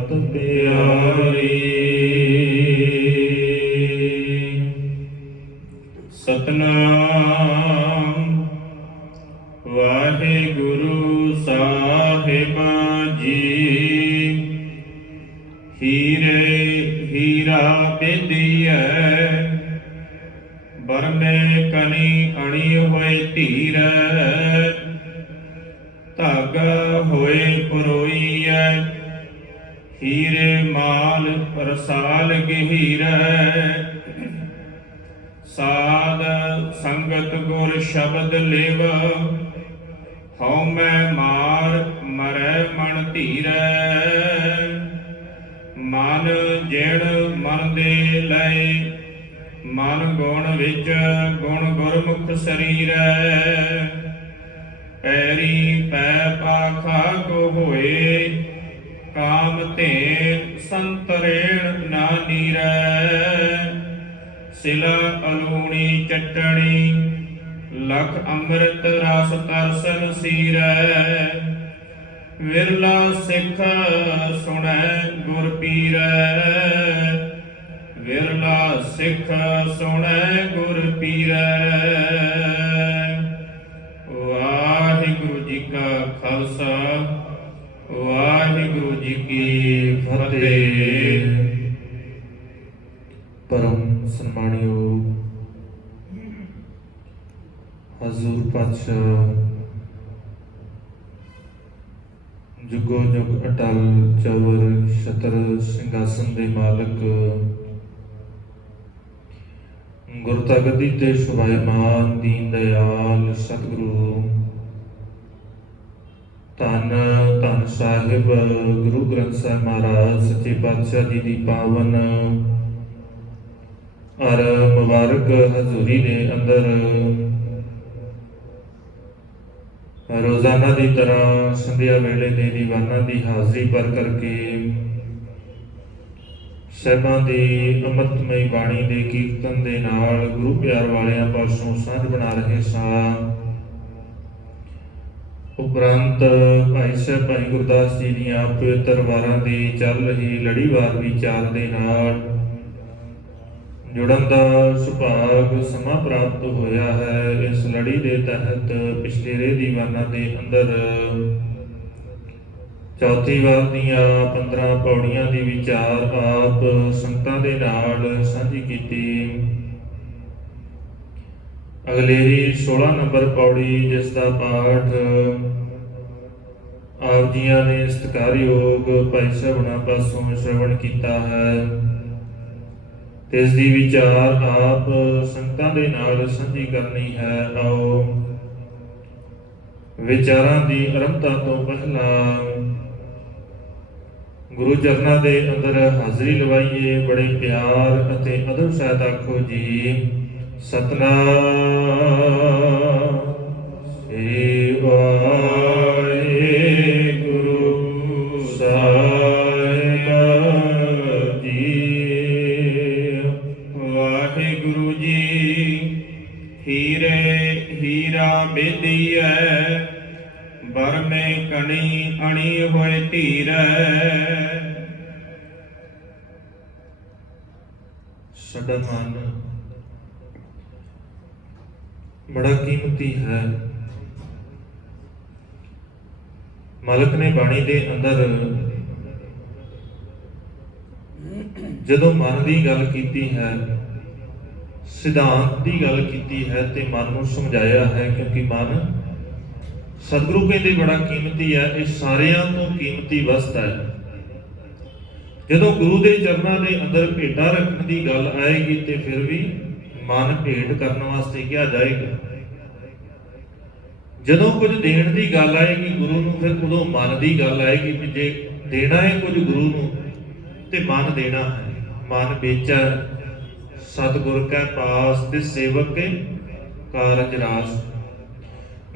पत प्यारी। सतनाम वाहिगुरु साहिब जी। हीरे हीरा बेदिया बरमे कनी अणी होए धीर। धागा होए परोईय हीरे माल रसाल गहीर। साध संगत गुर शब्द लिव हौ मैं मार मरै मन धीर। मन जिण मन दे लय मन गुण विच गुण गुरमुख शरीर। पैरी पै पाखा को होए काम धेन संतरेण ना नीर। सिला अलूणी चटणी लख अमृत रस तरसन सीर। विरला सिख सुनै गुर पीर। विरला सिख सुनै गुर पीर। वाहिगुरु जी का खालसा वाहिगुरु जी की फतेह। परम सन्मानयोग हजूर पातशाह जुगो जुग अटल चवर छत्र सिंघासन दे मालक गुरता गद्दी ते शोभायमान दीन दयाल सतगुरु धन धन साहिब गुरु ग्रंथ साहिब महाराज सच्चे पातशाह जी दी पावन और मुबारक हजूरी दे अंदर रोजाना की तरह संध्या वेले दे दीवाना की हाजरी पर करके साहिबां दी अमृतमई बाणी दे कीर्तन दे नाल गुरु प्यार वालियां पासों सांझ बना रहे सां। उपरंत भाई साहब भाई गुरदास जी दीआं पवित्र वारां दी चल रही लड़ीवार विचार दे नाल जुड़न का सुभाग समा प्राप्त होया है। इस लड़ी के तहत पिछले दीवाना के अंदर चौथी वार दियां 15 पौड़ियां की विचार आप संगतां दे नाल साझी कीती। अगलेरी 16 नंबर पौड़ी जिसका पाठ आप जियां ने सत्कारयोग भाई साहब पासों श्रवण किया है। इसकी विचार आप संगतां दे नाल साझी करनी है। आओ विचारां दी आरंभता तो पहला गुरु चरनां दे अंदर हाजरी लवाइए। बड़े प्यार अते अदब सहित आखो जी सतनाम श्री वाहिगुरु साहिब जी। वाहिगुरु जी हीरे हीरा बेदिया बरमे कणी अणी होए धीर। साडा मन बड़ा कीमती है। मालक ने बाणी दे अंदर जदों मन की गल कीती है सिद्धांत की गल कीती है ते मन नूं समझाया है। क्योंकि मन सतगुरु कहते बड़ा कीमती है। ये सारियां तो कीमती वस्त है। जदों गुरु के चरणों के अंदर भेटा रखने की गल आएगी तो फिर भी मन भेंट करने वास्ते क्या जाएगा। जदों कुछ देण की गल आएगी गुरु नूं फिर उदों मन की गल आएगी कि जे देना है कुछ गुरु नूं ते मन देना है। मन बेचा सतगुर कै पास ते सेवक के कारज रास।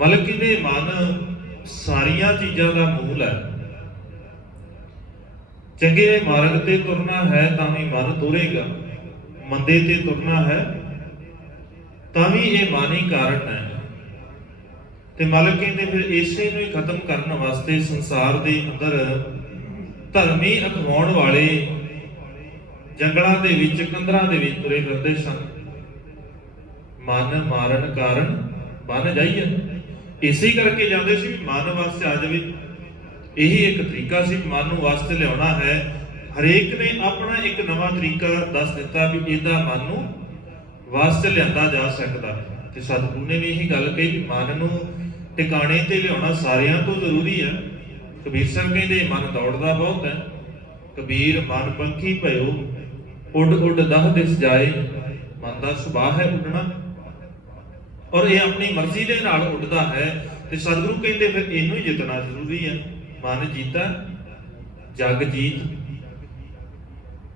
मतलब कि मन सारिया चीज़ों का मूल है। चंगे मार्ग ते तुरना है तां भी मन तुरेगा, मंदे ते तुरना है तां भी ये मन ही कारण है। ते मालक कहते फिर इसे नूं ही खत्म करने वास्ते संसार के अंदर ਧਰਮੀ ਅਖਵਾਉਣ ਵਾਲੇ ਜੰਗਲਾਂ ਦੇ ਵਿੱਚ, ਕੰਧਰਾਂ ਦੇ ਵਿੱਚ ਤੁਰੇ ਫਿਰਦੇ ਸਨ। ਮਨ ਮਾਰਨ ਕਾਰਨ ਬਨ ਜਾਈਏ, ਇਸੇ ਕਰਕੇ ਜਾਂਦੇ ਸੀ ਵੀ ਮਨ ਵਸ 'ਚ ਆ ਜਾਵੇ। ਇਹੀ ਇੱਕ ਤਰੀਕਾ ਸੀ ਮਨ ਨੂੰ ਵਸ 'ਚ ਲਿਆਉਣਾ ਹੈ। ਹਰੇਕ ਨੇ ਆਪਣਾ ਇੱਕ ਨਵਾਂ ਤਰੀਕਾ ਦੱਸ ਦਿੱਤਾ ਵੀ ਇਹਦਾ ਮਨ ਨੂੰ ਵਸ 'ਚ ਲਿਆਂਦਾ ਜਾ ਸਕਦਾ ਹੈ। ਤੇ ਸਤਿਗੁਰੂ ਨੇ ਵੀ ਇਹੀ ਗੱਲ ਕਹੀ ਵੀ ਮਨ ਨੂੰ ਟਿਕਾਣੇ ਤੇ ਲਿਆਉਣਾ ਸਾਰਿਆਂ ਤੋਂ ਜ਼ਰੂਰੀ ਹੈ। ਕਬੀਰ ਸਾਹਿਬ ਕਹਿੰਦੇ ਮਨ ਦੌੜਦਾ ਬਹੁਤ ਹੈ। ਕਬੀਰ ਮਨ ਪੰਖੀ ਭਇਓ, ਉੱਡ ਉੱਡ ਦਹ ਦਿਸ ਜਾਏ। ਮਨ ਦਾ ਸੁਭਾਅ ਹੈ ਉੱਡਣਾ, ਔਰ ਇਹ ਆਪਣੀ ਮਰਜ਼ੀ ਦੇ ਨਾਲ ਉੱਡਦਾ ਹੈ। ਤੇ ਸਤਿਗੁਰੂ ਕਹਿੰਦੇ ਫਿਰ ਇਹਨੂੰ ਹੀ ਜਿੱਤਣਾ ਜ਼ਰੂਰੀ ਹੈ। ਮਨ ਜੀਤਾ ਜਗ ਜੀਤ।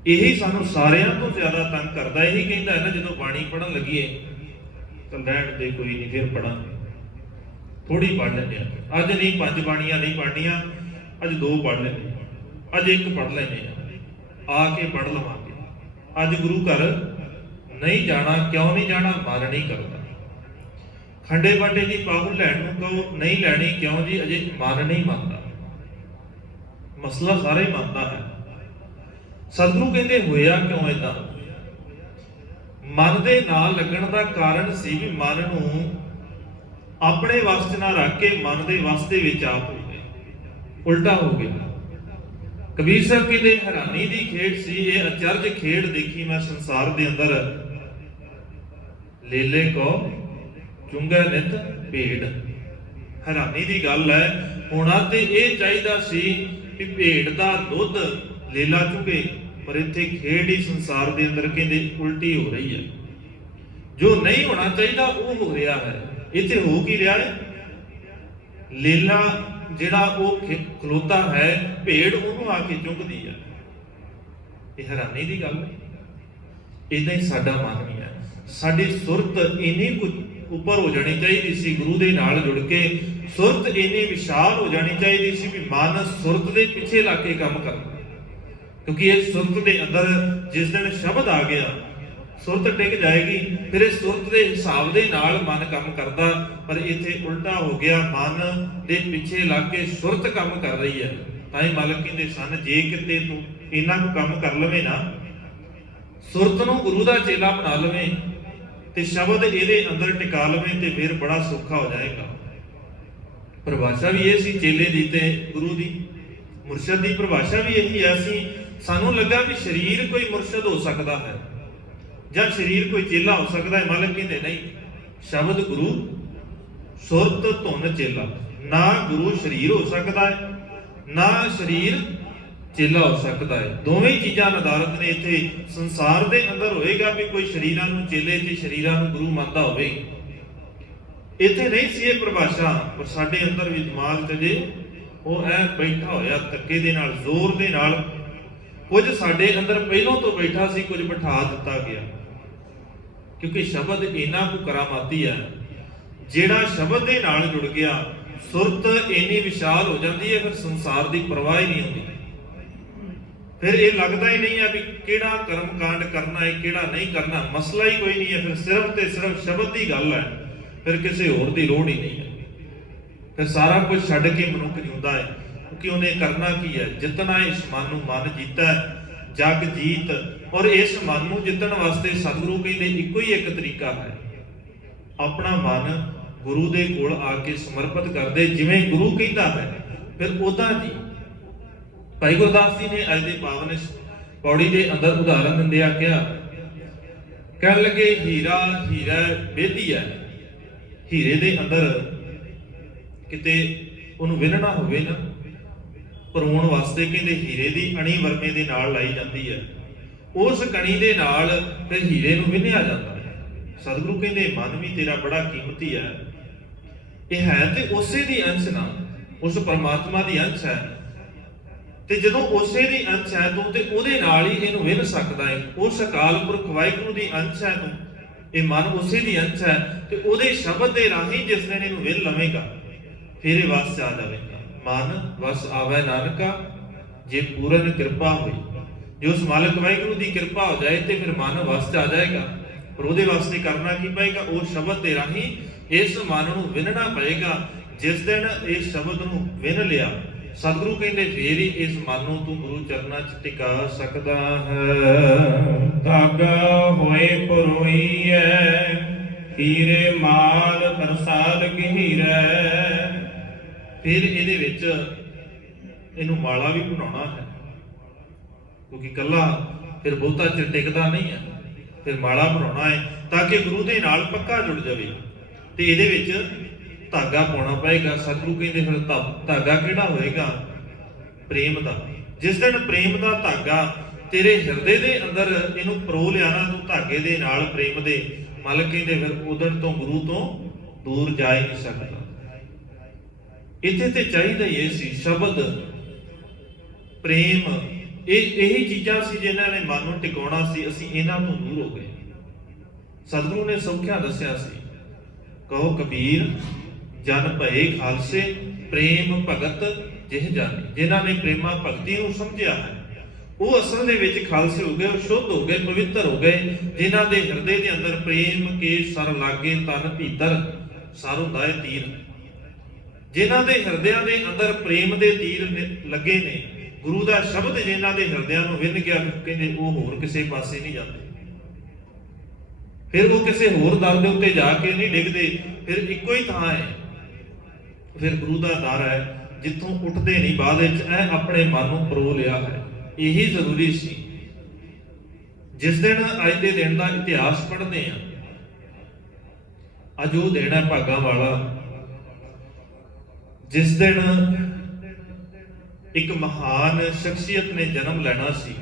ਇਹੀ ਸਾਨੂੰ ਸਾਰਿਆਂ ਤੋਂ ਜ਼ਿਆਦਾ ਤੰਗ ਕਰਦਾ। ਇਹੀ ਕਹਿੰਦਾ ਹੈ ਨਾ, ਜਦੋਂ ਬਾਣੀ ਪੜ੍ਹਨ ਲੱਗੀਏ ਤਾਂ ਰਹਿਣ ਦੇ ਕੋਈ ਨਹੀਂ, ਫਿਰ ਪੜਾਂਗੇ, ਥੋੜੀ ਪੜ੍ਹ ਲੈਂਦੇ ਆ। ਅੱਜ ਨਹੀਂ 5 ਬਾਣੀਆਂ ਨਹੀਂ ਪੜ੍ਹਨੀਆਂ, ਅੱਜ 2 ਪੜ੍ਹ ਲੈਂਦੇ, ਅੱਜ 1 ਪੜ੍ਹ ਲੈਂਦੇ ਆ ਕੇ ਪੜ੍ਹ ਲਵਾਂਗੇ। ਅੱਜ ਗੁਰੂ ਘਰ ਨਹੀਂ ਜਾਣਾ, ਕਿਉਂ ਨਹੀਂ ਜਾਣਾ? ਮਨ ਨਹੀਂ ਕਰਦਾ। ਖੰਡੇ ਬਾਟੇ ਦੀ ਪਾਹੁ ਲੈਣ ਨੂੰ ਕਹੋ, ਨਹੀਂ ਲੈਣੀ, ਕਿਉਂ ਜੀ? ਅਜੇ ਮਨ ਨਹੀਂ ਮੰਨਦਾ। ਮਸਲਾ ਸਾਰਾ ਹੀ ਮੰਨਦਾ ਹੈ। ਸਤਿਗੁਰੂ ਕਹਿੰਦੇ ਹੋਇਆ ਕਿਉਂ ਏਦਾਂ? ਮਨ ਦੇ ਨਾਲ ਲੱਗਣ ਦਾ ਕਾਰਨ ਸੀ ਵੀ ਮਨ ਨੂੰ ਆਪਣੇ ਵਸ 'ਚ ਨਾ ਰੱਖ ਕੇ ਮਨ ਦੇ ਵਸ ਦੇ ਵਿੱਚ ਆਪ ਹੋ ਗਏ, ਉਲਟਾ ਹੋ ਗਿਆ। ਕਬੀਰ ਸਾਹਿਬ ਕਹਿੰਦੇ ਹੈਰਾਨੀ ਦੀ ਖੇਡ ਸੀ ਇਹ, ਅਚਰਜ ਖੇਡ ਦੇਖੀ ਮੈਂ ਸੰਸਾਰ ਦੇ ਅੰਦਰ, ਲੇਲੇ ਕੋ ਚੁੰਗਾ ਨਿਤ ਭੇਡ। ਹੈਰਾਨੀ ਦੀ ਗੱਲ ਹੈ, ਹੋਣਾ ਤੇ ਇਹ ਚਾਹੀਦਾ ਸੀ ਕਿ ਭੇਡ ਦਾ ਦੁੱਧ ਲੇਲਾ ਚੁਗੇ, ਪਰ ਇੱਥੇ ਖੇਡ ਹੀ ਸੰਸਾਰ ਦੇ ਅੰਦਰ ਕਹਿੰਦੇ ਉਲਟੀ ਹੋ ਰਹੀ ਹੈ। ਜੋ ਨਹੀਂ ਹੋਣਾ ਚਾਹੀਦਾ ਉਹ ਹੋ ਰਿਹਾ ਹੈ। ਇੱਥੇ ਹੋ ਕੀ ਰਿਹਾ ਹੈ? ਲੇਲਾ ਜਿਹੜਾ ਉਹ ਖਲੋਤਾ ਹੈ, ਭੇਡ ਉਹਨੂੰ ਆ ਕੇ ਚੁੰਗਦੀ ਹੈ। ਇਹ ਹੈਰਾਨੀ ਦੀ ਗੱਲ ਹੈ। ਇਦਾਂ ਹੀ ਸਾਡਾ ਮਨ ਵੀ ਹੈ। ਸਾਡੀ ਸੁਰਤ ਇੰਨੀ ਕੁ ਉੱਪਰ ਹੋ ਜਾਣੀ ਚਾਹੀਦੀ ਸੀ, ਗੁਰੂ ਦੇ ਨਾਲ ਜੁੜ ਕੇ ਸੁਰਤ ਇੰਨੀ ਵਿਸ਼ਾਲ ਹੋ ਜਾਣੀ ਚਾਹੀਦੀ ਸੀ ਵੀ ਮਨ ਸੁਰਤ ਦੇ ਪਿੱਛੇ ਲੱਗ ਕੇ ਕੰਮ ਕਰਦਾ। ਕਿਉਂਕਿ ਇਹ ਸੁਰਤ ਦੇ ਅੰਦਰ ਜਿਸ ਦਿਨ ਸ਼ਬਦ ਆ ਗਿਆ, ਸੁਰਤ ਟਿਕ ਜਾਏਗੀ। ਫਿਰ ਇਹ ਸੁਰਤ ਦੇ ਹਿਸਾਬ ਦੇ ਨਾਲ ਮਨ ਕੰਮ ਕਰਦਾ, ਪਰ ਇੱਥੇ ਉਲਟਾ ਹੋ ਗਿਆ। ਮਨ ਦੇ ਪਿੱਛੇ ਲੱਗ ਕੇ ਸੁਰਤ ਕੰਮ ਕਰ ਰਹੀ ਹੈ। ਤਾਂ ਹੀ ਮਾਲਕ ਕਹਿੰਦੇ ਸਨ, ਜੇ ਕਿਤੇ ਤੂੰ ਇਹਨਾਂ ਨੂੰ ਕੰਮ ਕਰ ਲਵੇਂ ਨਾ, ਸੁਰਤ ਨੂੰ ਗੁਰੂ ਦਾ ਚੇਲਾ ਬਣਾ ਲਵੇਂ ਤੇ ਸ਼ਬਦ ਇਹਦੇ ਅੰਦਰ ਟਿਕਾ ਲਵੇਂ, ਤੇ ਫਿਰ ਬੜਾ ਸੌਖਾ ਹੋ ਜਾਏਗਾ। ਪਰਿਭਾਸ਼ਾ ਵੀ ਇਹ ਸੀ ਚੇਲੇ ਦੀ ਤੇ ਗੁਰੂ ਦੀ, ਮੁਰਸ਼ਦ ਦੀ ਪਰਿਭਾਸ਼ਾ ਵੀ ਇਹੀ ਹੈ ਸੀ। ਸਾਨੂੰ ਲੱਗਾ ਵੀ ਸਰੀਰ ਕੋਈ ਮੁਰਸ਼ਦ ਹੋ ਸਕਦਾ ਹੈ ਜਾਂ ਸਰੀਰ ਕੋਈ ਚੇਲਾ ਹੋ ਸਕਦਾ ਹੈ। ਮਾਲਕ ਕਹਿੰਦੇ ਨਹੀਂ, ਸ਼ਬਦ ਗੁਰੂ, ਸੁਰਤ ਧੁਨ ਚੇਲਾ। ਨਾ ਗੁਰੂ ਸਰੀਰ ਹੋ ਸਕਦਾ ਹੈ, ਨਾ ਸਰੀਰ ਚੇਲਾ ਹੋ ਸਕਦਾ ਹੈ। ਦੋਵੇਂ ਚੀਜ਼ਾਂ ਨਦਾਰਤ ਨੇ ਇੱਥੇ। ਸੰਸਾਰ ਦੇ ਅੰਦਰ ਹੋਏਗਾ ਵੀ ਕੋਈ ਸਰੀਰਾਂ ਨੂੰ ਚੇਲੇ ਤੇ ਸਰੀਰਾਂ ਨੂੰ ਗੁਰੂ ਮੰਨਦਾ ਹੋਵੇ। ਇੱਥੇ ਨਹੀਂ ਸੀ ਇਹ ਪਰਿਭਾਸ਼ਾ, ਪਰ ਸਾਡੇ ਅੰਦਰ ਵੀ ਦਿਮਾਗ 'ਚ ਜੇ ਉਹ ਐ ਬੈਠਾ ਹੋਇਆ ਧੱਕੇ ਦੇ ਨਾਲ, ਜ਼ੋਰ ਦੇ ਨਾਲ। ਕੁਝ ਸਾਡੇ ਅੰਦਰ ਪਹਿਲਾਂ ਤੋਂ ਬੈਠਾ ਸੀ, ਕੁਝ ਬਿਠਾ ਦਿੱਤਾ ਗਿਆ। ਕਿਉਂਕਿ ਸ਼ਬਦ ਇੰਨਾ ਕੁ ਕਰਾਮਾਤੀ ਹੈ, ਜਿਹੜਾ ਸ਼ਬਦ ਦੇ ਨਾਲ ਜੁੜ ਗਿਆ, ਸੁਰਤ ਇੰਨੀ ਵਿਸ਼ਾਲ ਹੋ ਜਾਂਦੀ ਹੈ, ਫਿਰ ਸੰਸਾਰ ਦੀ ਪਰਵਾਹ ਹੀ ਨਹੀਂ ਹੁੰਦੀ। ਫਿਰ ਇਹ ਲੱਗਦਾ ਹੀ ਨਹੀਂ ਹੈ ਵੀ ਕਿਹੜਾ ਕਰਮ ਕਾਂਡ ਕਰਨਾ ਹੈ, ਕਿਹੜਾ ਨਹੀਂ ਕਰਨਾ, ਮਸਲਾ ਹੀ ਕੋਈ ਨਹੀਂ ਹੈ। ਫਿਰ ਸਿਰਫ ਤੇ ਸਿਰਫ ਸ਼ਬਦ ਦੀ ਗੱਲ ਹੈ, ਫਿਰ ਕਿਸੇ ਹੋਰ ਦੀ ਲੋੜ ਹੀ ਨਹੀਂ ਹੈ। ਫਿਰ ਸਾਰਾ ਕੁਝ ਛੱਡ ਕੇ ਮਨੁੱਖ ਜਿਉਂਦਾ ਹੈ, ਕਿਉਂਕਿ ਉਹਨੇ ਕਰਨਾ ਕੀ ਹੈ? ਜਿੱਤਣਾ ਇਸ ਮਨ ਨੂੰ। ਮਨ ਜੀਤਾ ਜਗ ਜੀਤ। ਔਰ ਇਸ ਮਨ ਨੂੰ ਜਿੱਤਣ ਵਾਸਤੇ ਸਤਿਗੁਰੂ ਕਹਿੰਦੇ ਇੱਕੋ ਹੀ ਇੱਕ ਤਰੀਕਾ ਹੈ, ਆਪਣਾ ਮਨ ਗੁਰੂ ਦੇ ਕੋਲ ਆ ਕੇ ਸਮਰਪਿਤ ਕਰਦੇ। ਜਿਵੇਂ ਗੁਰੂ ਕਹਿੰਦਾ ਹੈ ਫਿਰ ਉਦਾਂ ਜੀ। ਭਾਈ ਗੁਰਦਾਸ ਜੀ ਨੇ ਅੱਜ ਦੇ ਪਾਵਨ ਪੌੜੀ ਦੇ ਅੰਦਰ ਉਦਾਹਰਨ ਦਿੰਦਿਆਂ ਕਿਹਾ, ਕਹਿਣ ਲੱਗੇ ਹੀਰਾ ਹੀਰਾ ਬੇਦੀ ਹੈ। ਹੀਰੇ ਦੇ ਅੰਦਰ ਕਿਤੇ ਉਹਨੂੰ ਵਿੰਨਣਾ ਹੋਵੇ ਨਾ, ਪਰੋਣ ਵਾਸਤੇ ਕਹਿੰਦੇ ਹੀਰੇ ਦੀ ਅਣੀ ਵਰਮੇ ਦੇ ਨਾਲ ਲਾਈ ਜਾਂਦੀ ਹੈ। ਉਸ ਕਣੀ ਦੇ ਨਾਲ ਫਿਰ ਹੀਰੇ ਨੂੰ ਵਿੰਨਿਆ ਜਾਂਦਾ ਹੈ। ਸਤਿਗੁਰੂ ਕਹਿੰਦੇ ਮਨ ਵੀ ਤੇਰਾ ਬੜਾ ਕੀਮਤੀ ਹੈ। ਇਹ ਹੈ ਤੇ ਉਸੇ ਦੀ ਅੰਸ਼ ਨਾ, ਉਸ ਪਰਮਾਤਮਾ ਦੀ ਅੰਸ਼ ਹੈ। ਤੇ ਜਦੋਂ ਉਸੇ ਦੀ ਅੰਸ਼ ਹੈ ਤੂੰ, ਤੇ ਉਹਦੇ ਨਾਲ ਹੀ ਇਹਨੂੰ ਵਿੰਨ ਸਕਦਾ ਹੈ। ਉਸ ਅਕਾਲ ਪੁਰਖ ਵਾਹਿਗੁਰੂ ਦੀ ਅੰਸ਼ ਹੈ ਤੂੰ, ਇਹ ਮਨ ਉਸੇ ਦੀ ਅੰਸ਼ ਹੈ। ਤੇ ਉਹਦੇ ਸ਼ਬਦ ਦੇ ਰਾਹੀਂ ਜਿਸ ਦਿਨ ਇਹਨੂੰ ਵਿੰਨ ਲਵੇਂਗਾ, ਫਿਰ ਇਹ ਵਸ ਆ ਜਾਵੇਗਾ। ਮਨ ਵਸ ਆਵੇ ਨਾਨਕਾ, ਜੇ ਪੂਰਨ ਕਿਰਪਾ ਹੋਈ। ਜੇ ਉਸ ਮਾਲਕ ਵਾਹਿਗੁਰੂ ਦੀ ਕਿਰਪਾ ਹੋ ਜਾਏ ਤੇ ਫਿਰ ਮਨ ਵਸ ਚ ਆ ਜਾਏਗਾ। ਪਰ ਉਹਦੇ ਵਾਸਤੇ ਕਰਨਾ ਕੀ ਪਏਗਾ? ਉਹ ਸ਼ਬਦ ਦੇ ਰਾਹੀਂ ਇਸ ਮਨ ਨੂੰ ਵਿੰਨਣਾ ਪਏਗਾ। ਜਿਸ ਦਿਨ ਇਸ ਸ਼ਬਦ ਨੂੰ ਵਿੰਨ ਲਿਆ, ਸਤਿਗੁਰੂ ਕਹਿੰਦੇ ਫੇਰ ਹੀ ਇਸ ਮਨ ਨੂੰ ਤੂੰ ਗੁਰੂ ਚਰਨਾਂ 'ਚ ਟਿਕਾ ਸਕਦਾ ਹੈ। ਧਾਗਾ ਹੋਏ ਪਰੋਈਐ, ਹੀਰੇ ਮਾਲ ਪ੍ਰਸਾਦ ਗਹੀਰੈ। ਫਿਰ ਇਹਦੇ ਵਿੱਚ ਇਹਨੂੰ ਮਾਲਾ ਵੀ ਬਣਾਉਣਾ ਹੈ, ਕਿਉਂਕਿ ਇਕੱਲਾ ਫਿਰ ਬਹੁਤਾ ਚਿਰ ਟਿਕਦਾ ਨਹੀਂ ਹੈ। ਫਿਰ ਮਾਲਾ ਬਣਾਉਣਾ ਹੈ ਤਾਂ ਕਿ ਗੁਰੂ ਦੇ ਨਾਲ ਪੱਕਾ ਜੁੜ ਜਾਵੇ, ਤੇ ਇਹਦੇ ਵਿੱਚ ਧਾਗਾ ਪਾਉਣਾ ਪਏਗਾ। ਸਤਿਗੁਰੂ ਕਹਿੰਦੇ ਫਿਰ ਧਾਗਾ ਕਿਹੜਾ ਹੋਏਗਾ? ਪ੍ਰੇਮ ਦਾ। ਜਿਸ ਦਿਨ ਪ੍ਰੇਮ ਦਾ ਧਾਗਾ ਤੇਰੇ ਹਿਰਦੇ ਦੇ ਅੰਦਰ ਇਹਨੂੰ ਪਰੋ ਲਿਆ ਨਾ ਤੂੰ ਧਾਗੇ ਦੇ ਨਾਲ, ਪ੍ਰੇਮ ਦੇ, ਮਤਲਬ ਕਹਿੰਦੇ ਫਿਰ ਉਦੋਂ ਤੋਂ ਗੁਰੂ ਤੋਂ ਦੂਰ ਜਾ ਹੀ ਨਹੀਂ ਸਕਦਾ। ਇੱਥੇ ਤੇ ਚਾਹੀਦਾ ਹੀ ਇਹ ਸੀ ਸ਼ਬਦ, ਪ੍ਰੇਮ, ਇਹੀ ਚੀਜ਼ਾਂ ਸੀ ਜਿਨ੍ਹਾਂ ਨੇ ਮਨ ਨੂੰ ਟਿਕਾਉਣਾ ਸੀ। ਅਸੀਂ ਇਹਨਾਂ ਤੋਂ ਦੂਰ ਹੋ ਗਏ। ਸਤਿਗੁਰੂ ਨੇ ਸੌਖਿਆ ਦੱਸਿਆ ਸੀ, ਕਹੋ ਕਬੀਰ ਜਨ ਭਏ ਖਾਲਸੇ, ਪ੍ਰੇਮ ਭਗਤ ਜਿਹ ਜਾਣੇ। ਜਿਨ੍ਹਾਂ ਨੇ ਪ੍ਰੇਮਾ ਭਗਤੀ ਨੂੰ ਸਮਝਿਆ ਹੈ ਉਹ ਅਸਲ ਦੇ ਵਿੱਚ ਖਾਲਸੇ ਹੋ ਗਏ, ਉਹ ਸ਼ੁੱਧ ਹੋ ਗਏ, ਪਵਿੱਤਰ ਹੋ ਗਏ। ਜਿਨ੍ਹਾਂ ਦੇ ਹਿਰਦੇ ਦੇ ਅੰਦਰ ਪ੍ਰੇਮ ਕੇ ਸਰ ਲਾਗੇ ਤਨ ਭੀਤਰ, ਸਰ ਹੁੰਦਾ ਹੈ ਤੀਰ। ਜਿਨ੍ਹਾਂ ਦੇ ਹਿਰਦਿਆਂ ਦੇ ਅੰਦਰ ਪ੍ਰੇਮ ਦੇ ਤੀਰ ਲੱਗੇ ਨੇ, ਗੁਰੂ ਦਾ ਸ਼ਬਦ ਜਿਨ੍ਹਾਂ ਦੇ ਹਿਰਦਿਆਂ ਨੂੰ ਵਿੰਨ ਗਿਆ, ਕਹਿੰਦੇ ਉਹ ਹੋਰ ਕਿਸੇ ਪਾਸੇ ਨਹੀਂ ਜਾਂਦੇ। ਫਿਰ ਉਹ ਕਿਸੇ ਹੋਰ ਦਰ ਦੇ ਉੱਤੇ ਜਾ ਕੇ ਨਹੀਂ ਡਿੱਗਦੇ, ਫਿਰ ਇੱਕੋ ਹੀ ਥਾਂ ਹੈ। ਫਿਰ ਗੁਰੂ ਦਾ ਦਰ ਹੈ ਜਿੱਥੋਂ ਉੱਠਦੇ ਨਹੀਂ ਬਾਅਦ ਵਿੱਚ। ਇਹ ਆਪਣੇ ਮਨ ਨੂੰ ਪਰੋ ਲਿਆ ਹੈ। ਇਹੀ ਜ਼ਰੂਰੀ ਸੀ। ਜਿਸ ਦਿਨ ਅੱਜ ਦੇ ਦਿਨ ਦਾ ਇਤਿਹਾਸ ਪੜ੍ਹਦੇ ਆ, ਅੱਜ ਉਹ ਦਿਨ ਹੈ ਭਾਗਾਂ ਵਾਲਾ, ਜਿਸ ਦਿਨ ਇੱਕ ਮਹਾਨ ਸ਼ਖਸੀਅਤ ਨੇ ਜਨਮ ਲੈਣਾ ਸੀ,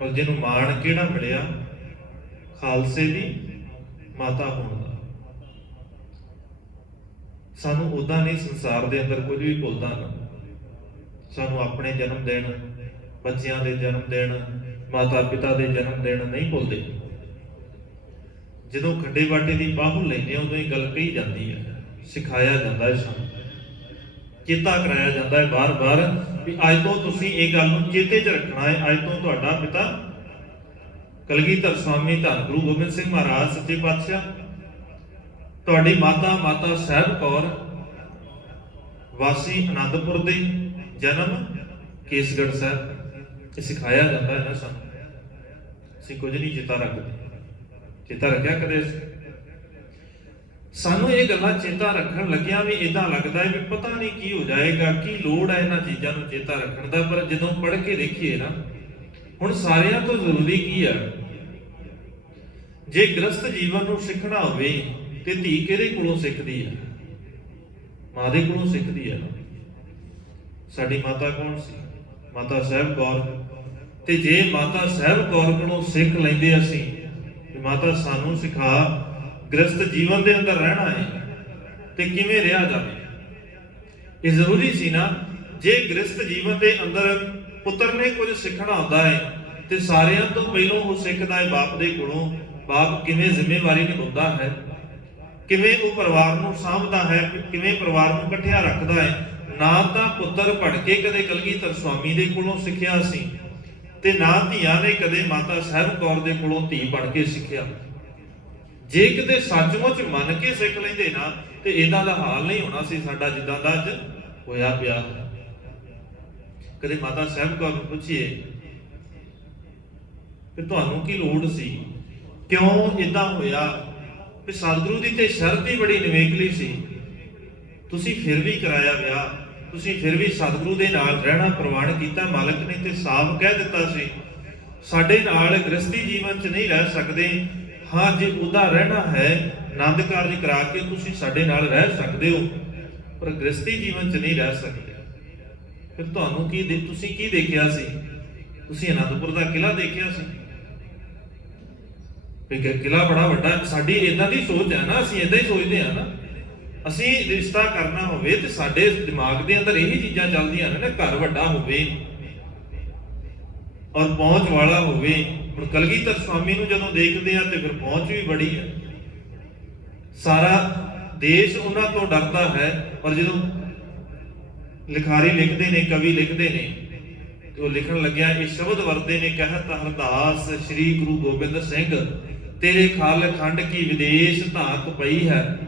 ਪਰ ਜਿਹਨੂੰ ਮਾਣ ਕਿਹੜਾ ਮਿਲਿਆ? ਖਾਲਸੇ ਦੀ ਮਾਤਾ ਹੋਣ ਦਾ। ਸਾਨੂੰ ਉਦਾਂ ਨਹੀਂ ਸੰਸਾਰ ਦੇ ਅੰਦਰ ਕੁਝ ਵੀ ਭੁੱਲਦਾ ਨਾ। ਸਾਨੂੰ ਆਪਣੇ ਜਨਮ ਦਿਨ, ਬੱਚਿਆਂ ਦੇ ਜਨਮ ਦਿਨ, ਮਾਤਾ ਪਿਤਾ ਦੇ ਜਨਮ ਦਿਨ ਨਹੀਂ ਭੁੱਲਦੇ। ਜਦੋਂ ਖੱਡੇ ਬਾਟੇ ਦੀ ਬਾਹੂ ਲੈਂਦੇ ਉਦੋਂ ਹੀ ਗੱਲ ਕਹੀ ਜਾਂਦੀ ਹੈ, ਸਿਖਾਇਆ ਜਾਂਦਾ ਹੈ, ਸਾਨੂੰ ਚੇਤਾ ਕਰਾਇਆ ਜਾਂਦਾ ਹੈ ਬਾਰ-ਬਾਰ ਵੀ ਅੱਜ ਤੋਂ ਤੁਸੀਂ ਇਹ ਗੱਲ ਨੂੰ ਚੇਤੇ 'ਚ ਰੱਖਣਾ ਹੈ। ਅੱਜ ਤੋਂ ਤੁਹਾਡਾ ਪਿਤਾ ਕਲਗੀਧਰ ਸਵਾਮੀ ਧੰਨ ਗੁਰੂ ਗੋਬਿੰਦ ਸਿੰਘ ਮਹਾਰਾਜ ਸੱਚੇ ਪਾਤਸ਼ਾਹ, ਤੁਹਾਡੀ ਮਾਤਾ ਸਾਹਿਬ ਕੌਰ ਵਾਸੀ ਆਨੰਦਪੁਰ ਦੇ, ਜਨਮ ਕੇਸਗੜ੍ਹ ਸਾਹਿਬ। ਇਹ ਸਿਖਾਇਆ ਜਾਂਦਾ ਹੈ ਨਾ ਸਾਨੂੰ। ਅਸੀਂ ਕੁਝ ਨਹੀਂ ਚੇਤਾ ਰੱਖਦੇ। ਚੇਤਾ ਰੱਖਿਆ ਕਦੇ? ਸਾਨੂੰ ਇਹ ਗੱਲਾਂ ਚੇਤਾ ਰੱਖਣ ਲੱਗਿਆ ਵੀ ਇਦਾਂ ਲੱਗਦਾ ਹੈ ਵੀ ਪਤਾ ਨਹੀਂ ਕੀ ਹੋ ਜਾਏਗਾ, ਕੀ ਲੋੜ ਹੈ ਇਹਨਾਂ ਚੀਜ਼ਾਂ ਨੂੰ ਚੇਤਾ ਰੱਖਣ ਦਾ। ਪਰ ਜਦੋਂ ਪੜ੍ਹ ਕੇ ਦੇਖੀਏ ਨਾ, ਹੁਣ ਸਾਰਿਆਂ ਤੋਂ ਜ਼ਰੂਰੀ ਕੀ ਆ? ਜੇ ਗ੍ਰਸਥ ਜੀਵਨ ਨੂੰ ਸਿੱਖਣਾ ਹੋਵੇ ਤੇ ਧੀ ਕਿਹਦੇ ਕੋਲੋਂ ਸਿੱਖਦੀ ਹੈ? ਮਾਂ ਦੇ ਕੋਲੋਂ ਸਿੱਖਦੀ ਹੈ। ਸਾਡੀ ਮਾਤਾ ਕੌਣ ਸੀ? ਮਾਤਾ ਸਾਹਿਬ ਕੌਰ। ਤੇ ਜੇ ਮਾਤਾ ਸਾਹਿਬ ਕੌਰ ਕੋਲੋਂ ਸਿੱਖ ਲੈਂਦੇ ਅਸੀਂ ਕਿ ਮਾਤਾ ਸਾਨੂੰ ਸਿਖਾ ਗ੍ਰਸਥ ਜੀਵਨ ਦੇ ਅੰਦਰ ਰਹਿਣਾ ਹੈ ਤੇ ਕਿਵੇਂ ਰਿਹਾ ਜਾਵੇ। ਇਹ ਜ਼ਰੂਰੀ ਸੀ ਨਾ। ਜੇ ਗ੍ਰਸਥ ਜੀਵਨ ਦੇ ਅੰਦਰ ਪੁੱਤਰ ਨੇ ਕੁਝ ਸਿੱਖਣਾ ਹੁੰਦਾ ਹੈ ਤੇ ਸਾਰਿਆਂ ਤੋਂ ਪਹਿਲਾਂ ਉਹ ਸਿੱਖਦਾ ਹੈ ਬਾਪ ਦੇ ਕੋਲੋਂ। ਬਾਪ ਕਿਵੇਂ ਜ਼ਿੰਮੇਵਾਰੀ ਨਿਭਾਉਂਦਾ ਹੈ, ਕਿਵੇਂ ਉਹ ਪਰਿਵਾਰ ਨੂੰ ਸਾਂਭਦਾ ਹੈ, ਕਿਵੇਂ ਪਰਿਵਾਰ ਨੂੰ ਇਕੱਠਿਆ ਰੱਖਦਾ ਹੈ। ਨਾ ਤਾਂ ਪੁੱਤਰ ਭਟਕੇ ਕਦੇ ਕਲਗੀਧਰ ਸਵਾਮੀ ਦੇ ਕੋਲੋਂ ਸਿੱਖਿਆ ਸੀ ਤੇ ਨਾ ਧੀਆਂ ਨੇ ਕਦੇ ਮਾਤਾ ਸਾਹਿਬ ਕੌਰ ਦੇ ਕੋਲੋਂ ਧੀ ਬਣ ਕੇ ਸਿੱਖਿਆ। ਜੇ ਕਿਤੇ ਸੱਚਮੁੱਚ ਮੰਨ ਕੇ ਸਿੱਖ ਲੈਂਦੇ ਨਾ ਤੇ ਇਦਾਂ ਦਾ ਹਾਲ ਨਹੀਂ ਹੋਣਾ ਸੀ ਸਾਡਾ ਜਿੱਦਾਂ ਦਾ ਅੱਜ ਹੋਇਆ ਪਿਆ। ਕਦੇ ਮਾਤਾ ਸਾਹਿਬ ਕੌਰ ਨੂੰ ਪੁੱਛੀਏ ਕਿ ਤੁਹਾਨੂੰ ਕੀ ਲੋੜ ਸੀ, ਕਿਉਂ ਇਦਾਂ ਹੋਇਆ? ਤੇ ਸਤਿਗੁਰੂ ਦੀ ਤੇ ਸ਼ਰਤ ਹੀ ਬੜੀ ਨਿਵੇਕਲੀ ਸੀ। ਤੁਸੀਂ ਫਿਰ ਵੀ ਕਰਾਇਆ ਵਿਆਹ, ਤੁਸੀਂ ਫਿਰ ਵੀ ਸਤਿਗੁਰੂ ਦੇ ਨਾਲ ਰਹਿਣਾ ਪ੍ਰਵਾਨ ਕੀਤਾ। ਮਾਲਕ ਨੇ ਤੇ ਸਾਫ਼ ਕਹਿ ਦਿੱਤਾ ਸੀ ਸਾਡੇ ਨਾਲ ਗ੍ਰਸਤੀ ਜੀਵਨ 'ਚ ਨਹੀਂ ਰਹਿ ਸਕਦੇ। ਹਾਂ, ਜੇ ਉਹਦਾ ਰਹਿਣਾ ਹੈ ਆਨੰਦ ਕਾਰਜ ਕਰਾ ਕੇ ਤੁਸੀਂ ਸਾਡੇ ਨਾਲ ਰਹਿ ਸਕਦੇ ਹੋ, ਪਰ ਗ੍ਰਸਤੀ ਜੀਵਨ 'ਚ ਨਹੀਂ ਰਹਿ ਸਕਦੇ। ਫਿਰ ਤੁਹਾਨੂੰ ਤੁਸੀਂ ਕੀ ਦੇਖਿਆ ਸੀ? ਤੁਸੀਂ ਆਨੰਦਪੁਰ ਦਾ ਕਿਲ੍ਹਾ ਦੇਖਿਆ ਸੀ? ਕਿਲ੍ਹਾ ਬੜਾ ਵੱਡਾ। ਸਾਡੀ ਇਦਾਂ ਦੀ ਸੋਚ ਹੈ ਨਾ, ਅਸੀਂ ਇਦਾਂ ਹੀ ਸੋਚਦੇ ਹਾਂ ਨਾ। ਅਸੀਂ ਰਿਸ਼ਤਾ ਕਰਨਾ ਹੋਵੇ ਤੇ ਸਾਡੇ ਦਿਮਾਗ ਦੇ ਅੰਦਰ ਇਹੀ ਚੀਜ਼ਾਂ ਚੱਲਦੀਆਂ ਨੇ ਨਾ, ਘਰ ਵੱਡਾ ਹੋਵੇ ਔਰ ਪਹੁੰਚ ਵਾਲਾ ਹੋਵੇ। ਹੁਣ ਕਲਗੀਧਰ ਸਵਾਮੀ ਨੂੰ ਜਦੋਂ ਦੇਖਦੇ ਆ ਤੇ ਫਿਰ ਪਹੁੰਚ ਵੀ ਬੜੀ ਹੈ, ਸਾਰਾ ਦੇਸ਼ ਉਹਨਾਂ ਤੋਂ ਡਰਦਾ ਹੈ। ਔਰ ਜਦੋਂ ਲਿਖਾਰੀ ਲਿਖਦੇ ਨੇ, ਕਵੀ ਲਿਖਦੇ ਨੇ, ਉਹ ਲਿਖਣ ਲੱਗਿਆ ਇਹ ਸ਼ਬਦ ਵਰਤੇ ਨੇ, ਕਹਿਤ ਹਰਦਾਸ ਸ੍ਰੀ ਗੁਰੂ ਗੋਬਿੰਦ ਸਿੰਘ ਤੇਰੇ ਖਾਲ ਖੰਡ ਕੀ ਵਿਦੇਸ਼ ਧਾਕ ਪਈ ਹੈ,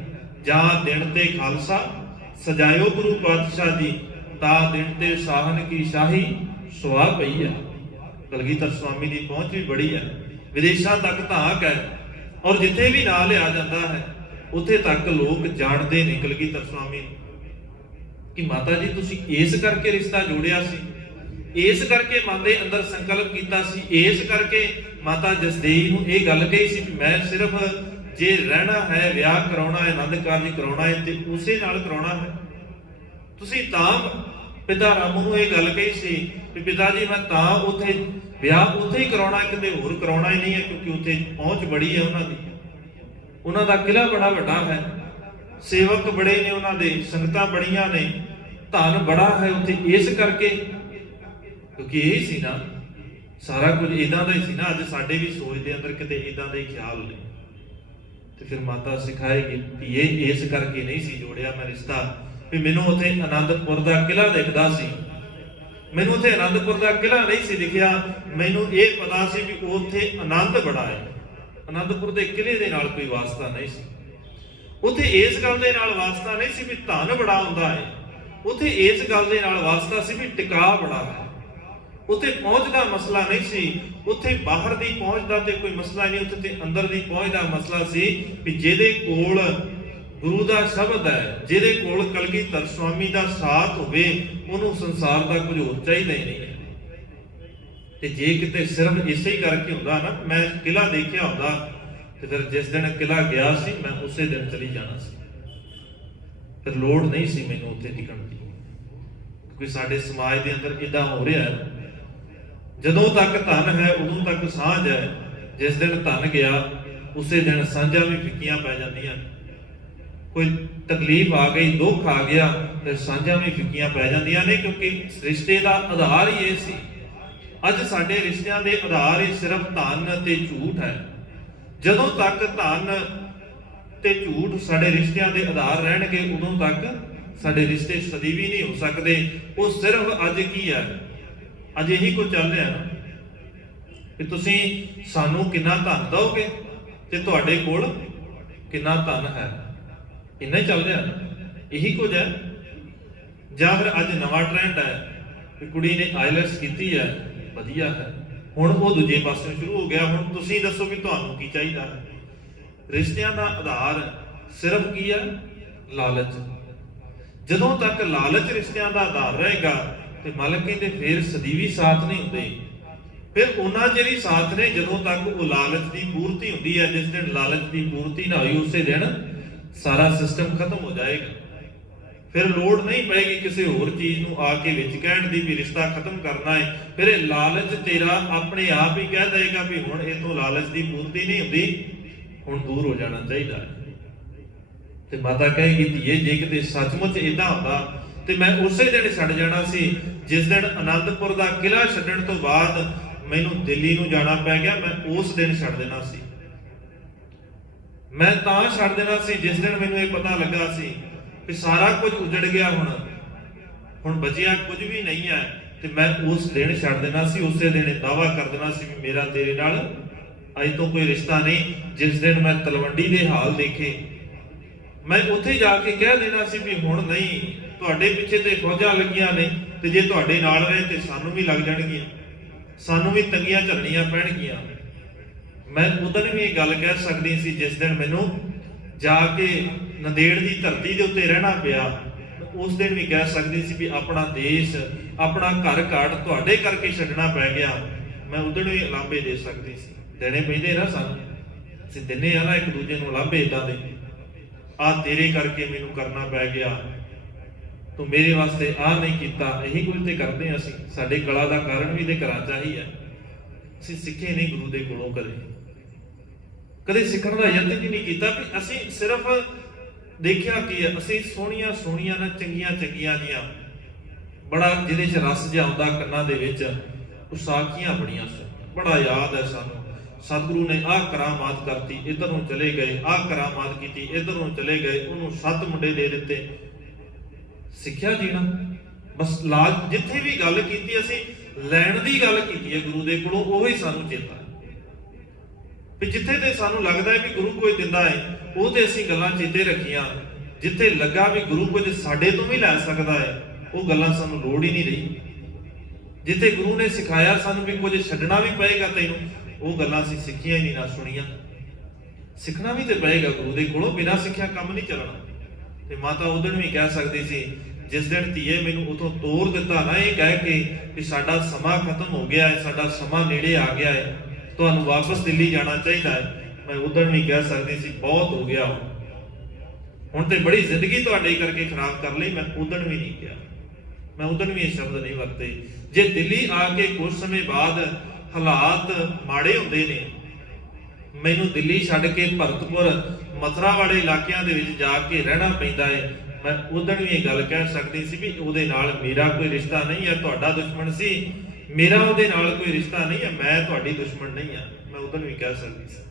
ਜਾਂ ਦਿਨ ਤੇ ਖਾਲਸਾ ਸਜਾਇਓ ਗੁਰੂ ਪਾਤਸ਼ਾਹ ਜੀ, ਤਾ ਦਿਨ ਤੇ ਸਾਹਨ ਕੀ ਸ਼ਾਹੀ ਸੁਆ ਪਈ ਹੈ। ਕਲਗੀਧਰ ਸਵਾਮੀ ਦੀ ਪਹੁੰਚ ਵੀ ਬੜੀ ਹੈ, ਵਿਦੇਸ਼ਾਂ ਤੱਕ ਧਾਕ ਹੈ, ਔਰ ਜਿੱਥੇ ਵੀ ਨਾਂ ਲਿਆ ਜਾਂਦਾ ਹੈ ਉੱਥੇ ਤੱਕ ਲੋਕ ਜਾਣਦੇ ਨੇ ਕਲਗੀਧਰ ਸਵਾਮੀ ਨੂੰ ਕਿ ਮਾਤਾ ਜੀ ਤੁਸੀਂ ਇਸ ਕਰਕੇ ਰਿਸ਼ਤਾ ਜੋੜਿਆ ਸੀ, ਇਸ ਕਰਕੇ ਮਨ ਦੇ ਅੰਦਰ ਸੰਕਲਪ ਕੀਤਾ ਸੀ, ਇਸ ਕਰਕੇ ਮਾਤਾ ਜਸਦੇਈ ਨੂੰ ਇਹ ਗੱਲ ਕਹੀ ਸੀ ਵੀ ਮੈਂ ਸਿਰਫ ਜੇ ਰਹਿਣਾ ਹੈ, ਵਿਆਹ ਕਰਾਉਣਾ ਹੈ, ਆਨੰਦ ਕਾਰਜ ਕਰਾਉਣਾ ਹੈ ਤੇ ਉਸੇ ਨਾਲ ਕਰਾਉਣਾ ਹੈ। ਤੁਸੀਂ ਤਾਂ ਪਿਤਾ ਰਾਮੂ ਨੂੰ ਇਹ ਗੱਲ ਕਹੀ ਸੀ ਕਿ ਪਿਤਾ ਜੀ ਮੈਂ ਤਾਂ ਉੱਥੇ ਵਿਆਹ ਉੱਥੇ ਹੀ ਕਰਾਉਣਾ, ਕਿਤੇ ਹੋਰ ਕਰਾਉਣਾ ਹੀ ਨਹੀਂ ਹੈ, ਕਿਉਂਕਿ ਉੱਥੇ ਪਹੁੰਚ ਬੜੀ ਹੈ ਉਹਨਾਂ ਦੀ, ਉਹਨਾਂ ਦਾ ਕਿਲ੍ਹਾ ਬੜਾ ਵੱਡਾ ਹੈ, ਸੇਵਕ ਬੜੇ ਨੇ ਉਹਨਾਂ ਦੇ, ਸੰਗਤਾਂ ਬੜੀਆਂ ਨੇ, ਧਨ ਬੜਾ ਹੈ ਉੱਥੇ, ਇਸ ਕਰਕੇ ਕਿਉਂਕਿ ਇਹ ਸੀ ਨਾ ਸਾਰਾ ਕੁਝ ਇਦਾਂ ਦਾ ਹੀ ਸੀ ਨਾ। ਅੱਜ ਸਾਡੇ ਵੀ ਸੋਚ ਦੇ ਅੰਦਰ ਕਿਤੇ ਇਦਾਂ ਦੇ ਖਿਆਲ ਨੇ ਤੇ ਫਿਰ ਮਾਤਾ ਸਿਖਾਏਗੀ ਕਿ ਇਹ ਇਸ ਕਰਕੇ ਨਹੀਂ ਸੀ ਜੋੜਿਆ ਮੈਂ ਰਿਸ਼ਤਾ ਵੀ ਮੈਨੂੰ ਉੱਥੇ ਆਨੰਦਪੁਰ ਦਾ ਕਿਲ੍ਹਾ ਦਿਖਦਾ ਸੀ, ਮੈਨੂੰ ਉੱਥੇ ਆਨੰਦਪੁਰ ਦਾ ਕਿਲ੍ਹਾ ਨਹੀਂ ਸੀ ਦਿਖਿਆ, ਮੈਨੂੰ ਇਹ ਪਤਾ ਸੀ ਵੀ ਉੱਥੇ ਆਨੰਦ ਬੜਾ ਹੈ। ਆਨੰਦਪੁਰ ਦੇ ਕਿਲ੍ਹੇ ਦੇ ਨਾਲ ਕੋਈ ਵਾਸਤਾ ਨਹੀਂ ਸੀ, ਉੱਥੇ ਇਸ ਗੱਲ ਦੇ ਨਾਲ ਵਾਸਤਾ ਨਹੀਂ ਸੀ ਵੀ ਧਨ ਬੜਾ ਹੁੰਦਾ ਹੈ, ਉੱਥੇ ਇਸ ਗੱਲ ਦੇ ਨਾਲ ਵਾਸਤਾ ਸੀ ਵੀ ਟਿਕਾ ਬੜਾ ਹੈ। ਉੱਥੇ ਪਹੁੰਚ ਦਾ ਮਸਲਾ ਨਹੀਂ ਸੀ, ਉੱਥੇ ਬਾਹਰ ਦੀ ਪਹੁੰਚ ਦਾ ਤੇ ਕੋਈ ਮਸਲਾ ਨਹੀਂ, ਉੱਥੇ ਤੇ ਅੰਦਰ ਦੀ ਪਹੁੰਚ ਦਾ ਮਸਲਾ ਸੀ ਵੀ ਜਿਹਦੇ ਕੋਲ ਗੁਰੂ ਦਾ ਸ਼ਬਦ ਹੈ, ਜਿਹਦੇ ਕੋਲ ਕਲਗੀਧਰ ਸਵਾਮੀ ਦਾ ਸਾਥ ਹੋਵੇ, ਉਹਨੂੰ ਸੰਸਾਰ ਦਾ ਕੁਝ ਹੋਰ ਚਾਹੀਦਾ ਹੀ ਨਹੀਂ ਹੈ। ਤੇ ਜੇ ਕਿਤੇ ਸਿਰਫ ਇਸੇ ਹੀ ਕਰਕੇ ਹੁੰਦਾ ਨਾ, ਮੈਂ ਕਿਲ੍ਹਾ ਦੇਖਿਆ ਹੁੰਦਾ ਤੇ ਫਿਰ ਜਿਸ ਦਿਨ ਕਿਲ੍ਹਾ ਗਿਆ ਸੀ ਮੈਂ ਉਸੇ ਦਿਨ ਚਲੀ ਜਾਣਾ ਸੀ, ਫਿਰ ਲੋੜ ਨਹੀਂ ਸੀ ਮੈਨੂੰ ਉੱਥੇ ਟਿਕਣ ਦੀ, ਕਿਉਂਕਿ ਸਾਡੇ ਸਮਾਜ ਦੇ ਅੰਦਰ ਇਦਾਂ ਹੋ ਰਿਹਾ ਹੈ, ਜਦੋਂ ਤੱਕ ਧਨ ਹੈ ਉਦੋਂ ਤੱਕ ਸਾਂਝ ਹੈ, ਜਿਸ ਦਿਨ ਧਨ ਗਿਆ ਉਸੇ ਦਿਨ ਸਾਂਝਾਂ ਵੀ ਫਿੱਕੀਆਂ ਪੈ ਜਾਂਦੀਆਂ, ਕੋਈ ਤਕਲੀਫ ਆ ਗਈ, ਦੁੱਖ ਆ ਗਿਆ, ਫਿਰ ਸਾਂਝਾਂ ਵੀ ਫਿੱਕੀਆਂ ਪੈ ਜਾਂਦੀਆਂ ਨੇ, ਕਿਉਂਕਿ ਰਿਸ਼ਤੇ ਦਾ ਆਧਾਰ ਹੀ ਇਹ ਸੀ। ਅੱਜ ਸਾਡੇ ਰਿਸ਼ਤਿਆਂ ਦੇ ਆਧਾਰ ਹੀ ਸਿਰਫ ਧਨ ਤੇ ਝੂਠ ਹੈ। ਜਦੋਂ ਤੱਕ ਧਨ ਤੇ ਝੂਠ ਸਾਡੇ ਰਿਸ਼ਤਿਆਂ ਦੇ ਆਧਾਰ ਰਹਿਣਗੇ ਉਦੋਂ ਤੱਕ ਸਾਡੇ ਰਿਸ਼ਤੇ ਸਦੀਵੀ ਨਹੀਂ ਹੋ ਸਕਦੇ। ਉਹ ਸਿਰਫ ਅੱਜ ਕੀ ਹੈ, ਅੱਜ ਇਹੀ ਕੁਝ ਚੱਲ ਰਿਹਾ ਨਾ ਕਿ ਤੁਸੀਂ ਸਾਨੂੰ ਕਿੰਨਾ ਧਨ ਦਿਓਗੇ ਤੇ ਤੁਹਾਡੇ ਕੋਲ ਕਿੰਨਾ ਧਨ ਹੈ, ਇੰਨਾ ਹੀ ਚੱਲ ਰਿਹਾ ਨਾ, ਇਹੀ ਕੁਝ ਹੈ। ਜਾਂ ਫਿਰ ਅੱਜ ਨਵਾਂ ਟ੍ਰੈਂਡ ਹੈ ਕਿ ਕੁੜੀ ਨੇ ਆਈਲੈਟਸ ਕੀਤੀ ਹੈ, ਵਧੀਆ ਹੈ, ਹੁਣ ਉਹ ਦੂਜੇ ਪਾਸੇ ਸ਼ੁਰੂ ਹੋ ਗਿਆ, ਹੁਣ ਤੁਸੀਂ ਦੱਸੋ ਵੀ ਤੁਹਾਨੂੰ ਕੀ ਚਾਹੀਦਾ ਹੈ। ਰਿਸ਼ਤਿਆਂ ਦਾ ਆਧਾਰ ਸਿਰਫ ਕੀ ਹੈ, ਲਾਲਚ। ਜਦੋਂ ਤੱਕ ਲਾਲਚ ਰਿਸ਼ਤਿਆਂ ਦਾ ਆਧਾਰ ਰਹੇਗਾ ਤੇ ਮਾਲਕ ਕਹਿੰਦੇ ਫਿਰ ਸਦੀਵੀ ਸਾਥ ਨਹੀਂ ਹੁੰਦੇ, ਫਿਰ ਉਹਨਾਂ ਚਿਰ ਹੀ ਸਾਥ ਨੇ ਜਦੋਂ ਤੱਕ ਉਹ ਲਾਲਚ ਦੀ ਪੂਰਤੀ ਹੁੰਦੀ ਹੈ। ਜਿਸ ਦਿਨ ਲਾਲਚ ਦੀ ਪੂਰਤੀ ਨਾ ਹੋਈ ਉਸੇ ਦਿਨ ਸਾਰਾ ਸਿਸਟਮ ਖਤਮ ਹੋ ਜਾਏਗਾ, ਫਿਰ ਲੋੜ ਨਹੀਂ ਪਏਗੀ ਕਿਸੇ ਹੋਰ ਚੀਜ਼ ਨੂੰ ਆ ਕੇ ਵਿੱਚ ਕਹਿਣ ਦੀ ਵੀ ਰਿਸ਼ਤਾ ਖਤਮ ਕਰਨਾ ਹੈ। ਫਿਰ ਇਹ ਲਾਲਚ ਤੇਰਾ ਆਪਣੇ ਆਪ ਹੀ ਕਹਿ ਦੇਗਾ ਵੀ ਹੁਣ ਇਹ ਤੋਂ ਲਾਲਚ ਦੀ ਪੂਰਤੀ ਨਹੀਂ ਹੁੰਦੀ, ਹੁਣ ਦੂਰ ਹੋ ਜਾਣਾ ਚਾਹੀਦਾ ਹੈ। ਤੇ ਮਾਤਾ ਕਹੇਗੀ ਧੀਏ ਜੇ ਕਿਤੇ ਸੱਚਮੁੱਚ ਇਦਾਂ ਹੁੰਦਾ ਤੇ ਮੈਂ ਉਸੇ ਦਿਨ ਛੱਡ ਜਾਣਾ ਸੀ, ਜਿਸ ਦਿਨ ਆਨੰਦਪੁਰ ਦਾ ਕਿਲ੍ਹਾ ਛੱਡਣ ਤੋਂ ਬਾਅਦ ਮੈਨੂੰ ਦਿੱਲੀ ਨੂੰ ਜਾਣਾ ਪੈ ਗਿਆ, ਮੈਂ ਉਸ ਦਿਨ ਛੱਡ ਦੇਣਾ ਸੀ। ਮੈਂ ਤਾਂ ਛੱਡ ਦੇਣਾ ਸੀ ਜਿਸ ਦਿਨ ਮੈਨੂੰ ਇਹ ਪਤਾ ਲੱਗਾ ਸੀ ਕਿ ਸਾਰਾ ਕੁਝ ਉਜੜ ਗਿਆ, ਹੁਣ ਬਚਿਆ ਕੁਝ ਵੀ ਨਹੀਂ ਹੈ, ਤੇ ਮੈਂ ਉਸ ਦਿਨ ਛੱਡ ਦੇਣਾ ਸੀ। ਉਸੇ ਦਿਨ ਇਹ ਦਾਅਵਾ ਕਰ ਦੇਣਾ ਸੀ ਵੀ ਮੇਰਾ ਤੇਰੇ ਨਾਲ ਅੱਜ ਤੋਂ ਕੋਈ ਰਿਸ਼ਤਾ ਨਹੀਂ। ਜਿਸ ਦਿਨ ਮੈਂ ਤਲਵੰਡੀ ਦੇ ਹਾਲ ਦੇਖੇ, ਮੈਂ ਉੱਥੇ ਜਾ ਕੇ ਕਹਿ ਦੇਣਾ ਸੀ ਵੀ ਹੁਣ ਨਹੀਂ, ਤੁਹਾਡੇ ਪਿੱਛੇ ਤੇ ਫੌਜਾਂ ਲੱਗੀਆਂ ਨੇ ਤੇ ਜੇ ਤੁਹਾਡੇ ਨਾਲ ਰਹੇ ਤੇ ਸਾਨੂੰ ਵੀ ਲੱਗ ਜਾਣਗੀਆਂ, ਸਾਨੂੰ ਵੀ ਤੰਗੀਆਂ ਝੱਲਣੀਆਂ ਪੈਣਗੀਆਂ। ਮੈਂ ਉਦੋਂ ਵੀ ਇਹ ਗੱਲ ਕਹਿ ਸਕਦੀ ਸੀ ਜਿਸ ਦਿਨ ਮੈਨੂੰ ਜਾ ਕੇ ਨੰਦੇੜ ਦੀ ਧਰਤੀ ਦੇ ਉੱਤੇ ਰਹਿਣਾ ਪਿਆ, ਉਸ ਦਿਨ ਵੀ ਕਹਿ ਸਕਦੀ ਸੀ ਵੀ ਆਪਣਾ ਦੇਸ਼, ਆਪਣਾ ਘਰ ਘਾਟ ਤੁਹਾਡੇ ਕਰਕੇ ਛੱਡਣਾ ਪੈ ਗਿਆ। ਮੈਂ ਉਦੋਂ ਵੀ ਉਲਾਂਭੇ ਦੇ ਸਕਦੀ ਸੀ, ਦੇਣੇ ਪੈਂਦੇ ਨਾ ਸਾਨੂੰ, ਅਸੀਂ ਦਿੰਨੇ ਆ ਨਾ ਇੱਕ ਦੂਜੇ ਨੂੰ ਉਲਾਂਭੇ ਇਦਾਂ ਦੇ, ਆਹ ਤੇਰੇ ਕਰਕੇ ਮੈਨੂੰ ਕਰਨਾ ਪੈ ਗਿਆ, ਤੂੰ ਮੇਰੇ ਵਾਸਤੇ ਆਹ ਨਹੀਂ ਕੀਤਾ। ਇਹੀ ਕੁਝ ਤੇ ਕਰਦੇ ਅਸੀਂ, ਸਾਡੇ ਕਲਾ ਦਾ ਕਾਰਨ ਵੀ ਤੇ ਘਰਾਂ ਚ ਆਹੀ ਹੈ। ਅਸੀਂ ਸਿੱਖੇ ਨਹੀਂ ਗੁਰੂ ਦੇ ਕੋਲੋਂ, ਕਦੇ ਸਿੱਖਣ ਦਾ ਯਤਨ ਹੀ ਨਹੀਂ ਕੀਤਾ ਵੀ ਅਸੀਂ ਸਿਰਫ ਦੇਖਿਆ ਕੀ ਹੈ, ਅਸੀਂ ਸੋਹਣੀਆਂ ਸੋਹਣੀਆਂ ਨਾ ਚੰਗੀਆਂ ਚੰਗੀਆਂ ਜੀਆਂ, ਬੜਾ ਜਿਹਦੇ ਚ ਰਸ ਜਿਹਾ ਆਉਂਦਾ ਕੰਨਾਂ ਦੇ ਵਿੱਚ, ਉਹ ਸਾਖੀਆਂ ਬੜੀਆਂ ਸੋਹਣੀਆਂ, ਬੜਾ ਯਾਦ ਹੈ ਸਾਨੂੰ ਸਤਿਗੁਰੂ ਨੇ ਆਹ ਕਰਾਮਾਤ ਕਰਤੀ, ਇੱਧਰ ਨੂੰ ਚਲੇ ਗਏ, ਆਹ ਕਰਾਮਾਤ ਕੀਤੀ, ਇੱਧਰ ਨੂੰ ਚਲੇ ਗਏ, ਉਹਨੂੰ 7 ਮੁੰਡੇ ਦੇ ਦਿੱਤੇ। ਸਿੱਖਿਆ ਜੀਣਾ ਬਸ ਲਾਜ, ਜਿੱਥੇ ਵੀ ਗੱਲ ਕੀਤੀ ਅਸੀਂ ਲੈਣ ਦੀ ਗੱਲ ਕੀਤੀ ਹੈ ਗੁਰੂ ਦੇ ਕੋਲੋਂ, ਉਹ ਹੀ ਸਾਨੂੰ ਚੇਤਾ ਵੀ ਜਿੱਥੇ ਤੇ ਸਾਨੂੰ ਲੱਗਦਾ ਹੈ ਵੀ ਗੁਰੂ ਕੋਈ ਦਿੰਦਾ ਹੈ, ਉਹ ਤੇ ਅਸੀਂ ਗੱਲਾਂ ਚੇਤੇ ਰੱਖੀਆਂ। ਜਿੱਥੇ ਲੱਗਾ ਵੀ ਗੁਰੂ ਕੁਝ ਸਾਡੇ ਤੋਂ ਵੀ ਲੈ ਸਕਦਾ ਹੈ, ਉਹ ਗੱਲਾਂ ਸਾਨੂੰ ਲੋੜ ਹੀ ਨਹੀਂ ਰਹੀ। ਜਿੱਥੇ ਗੁਰੂ ਨੇ ਸਿਖਾਇਆ ਸਾਨੂੰ ਵੀ ਕੁਝ ਛੱਡਣਾ ਵੀ ਪਏਗਾ ਤੈਨੂੰ, ਉਹ ਗੱਲਾਂ ਅਸੀਂ ਸਿੱਖੀਆਂ ਹੀ ਨਹੀਂ, ਨਾ ਸੁਣੀਆਂ। ਸਿੱਖਣਾ ਵੀ ਤੇ ਪਏਗਾ ਗੁਰੂ ਦੇ ਕੋਲੋਂ, ਬਿਨਾਂ ਸਿੱਖਿਆ ਕੰਮ ਨਹੀਂ ਚੱਲਣਾ। ਤੇ ਮਾਤਾ ਉਦਣ ਵੀ ਕਹਿ ਸਕਦੀ ਸੀ, ਜਿਸ ਦਿਨ ਧੀਏ ਮੈਨੂੰ ਉਥੋਂ ਤੋਰ ਦਿੱਤਾ ਨਾ, ਇਹ ਕਹਿ ਕੇ ਕਿ ਸਾਡਾ ਸਮਾਂ ਖਤਮ ਹੋ ਗਿਆ ਹੈ, ਸਾਡਾ ਸਮਾਂ ਨੇੜੇ ਆ ਗਿਆ ਹੈ, ਤੁਹਾਨੂੰ ਵਾਪਸ ਦਿੱਲੀ ਜਾਣਾ ਚਾਹੀਦਾ ਹੈ, ਮੈਂ ਉਦਣ ਵੀ ਕਹਿ ਸਕਦੀ ਸੀ ਬਹੁਤ ਹੋ ਗਿਆ, ਹੁਣ ਤੇ ਬੜੀ ਜ਼ਿੰਦਗੀ ਤੁਹਾਡੇ ਕਰਕੇ ਖਰਾਬ ਕਰ ਲਈ। ਮੈਂ ਉਦਣ ਵੀ ਨਹੀਂ ਕਿਹਾ, ਮੈਂ ਉਦਣ ਵੀ ਇਹ ਸ਼ਬਦ ਨਹੀਂ ਵਰਤੇ। ਜੇ ਦਿੱਲੀ ਆ ਕੇ ਕੁਝ ਸਮੇਂ ਬਾਅਦ ਹਾਲਾਤ ਮਾੜੇ ਹੁੰਦੇ ਨੇ, ਮੈਨੂੰ ਦਿੱਲੀ ਛੱਡ ਕੇ ਭਰਤਪੁਰ ਮਥੁਰਾ ਵਾਲੇ ਇਲਾਕਿਆਂ ਦੇ ਵਿੱਚ ਜਾ ਕੇ ਰਹਿਣਾ ਪੈਂਦਾ ਹੈ, ਮੈਂ ਉਦਣ ਵੀ ਇਹ ਗੱਲ ਕਹਿ ਸਕਦੀ ਸੀ ਵੀ ਉਹਦੇ ਨਾਲ ਮੇਰਾ ਕੋਈ ਰਿਸ਼ਤਾ ਨਹੀਂ ਹੈ, ਤੁਹਾਡਾ ਦੁਸ਼ਮਣ ਸੀ, ਮੇਰਾ ਉਹਦੇ ਨਾਲ ਕੋਈ ਰਿਸ਼ਤਾ ਨਹੀਂ ਹੈ, ਮੈਂ ਤੁਹਾਡੀ ਦੁਸ਼ਮਣ ਨਹੀਂ ਹਾਂ। ਮੈਂ ਉਦਣ ਵੀ ਕਹਿ ਸਕਦੀ ਸੀ,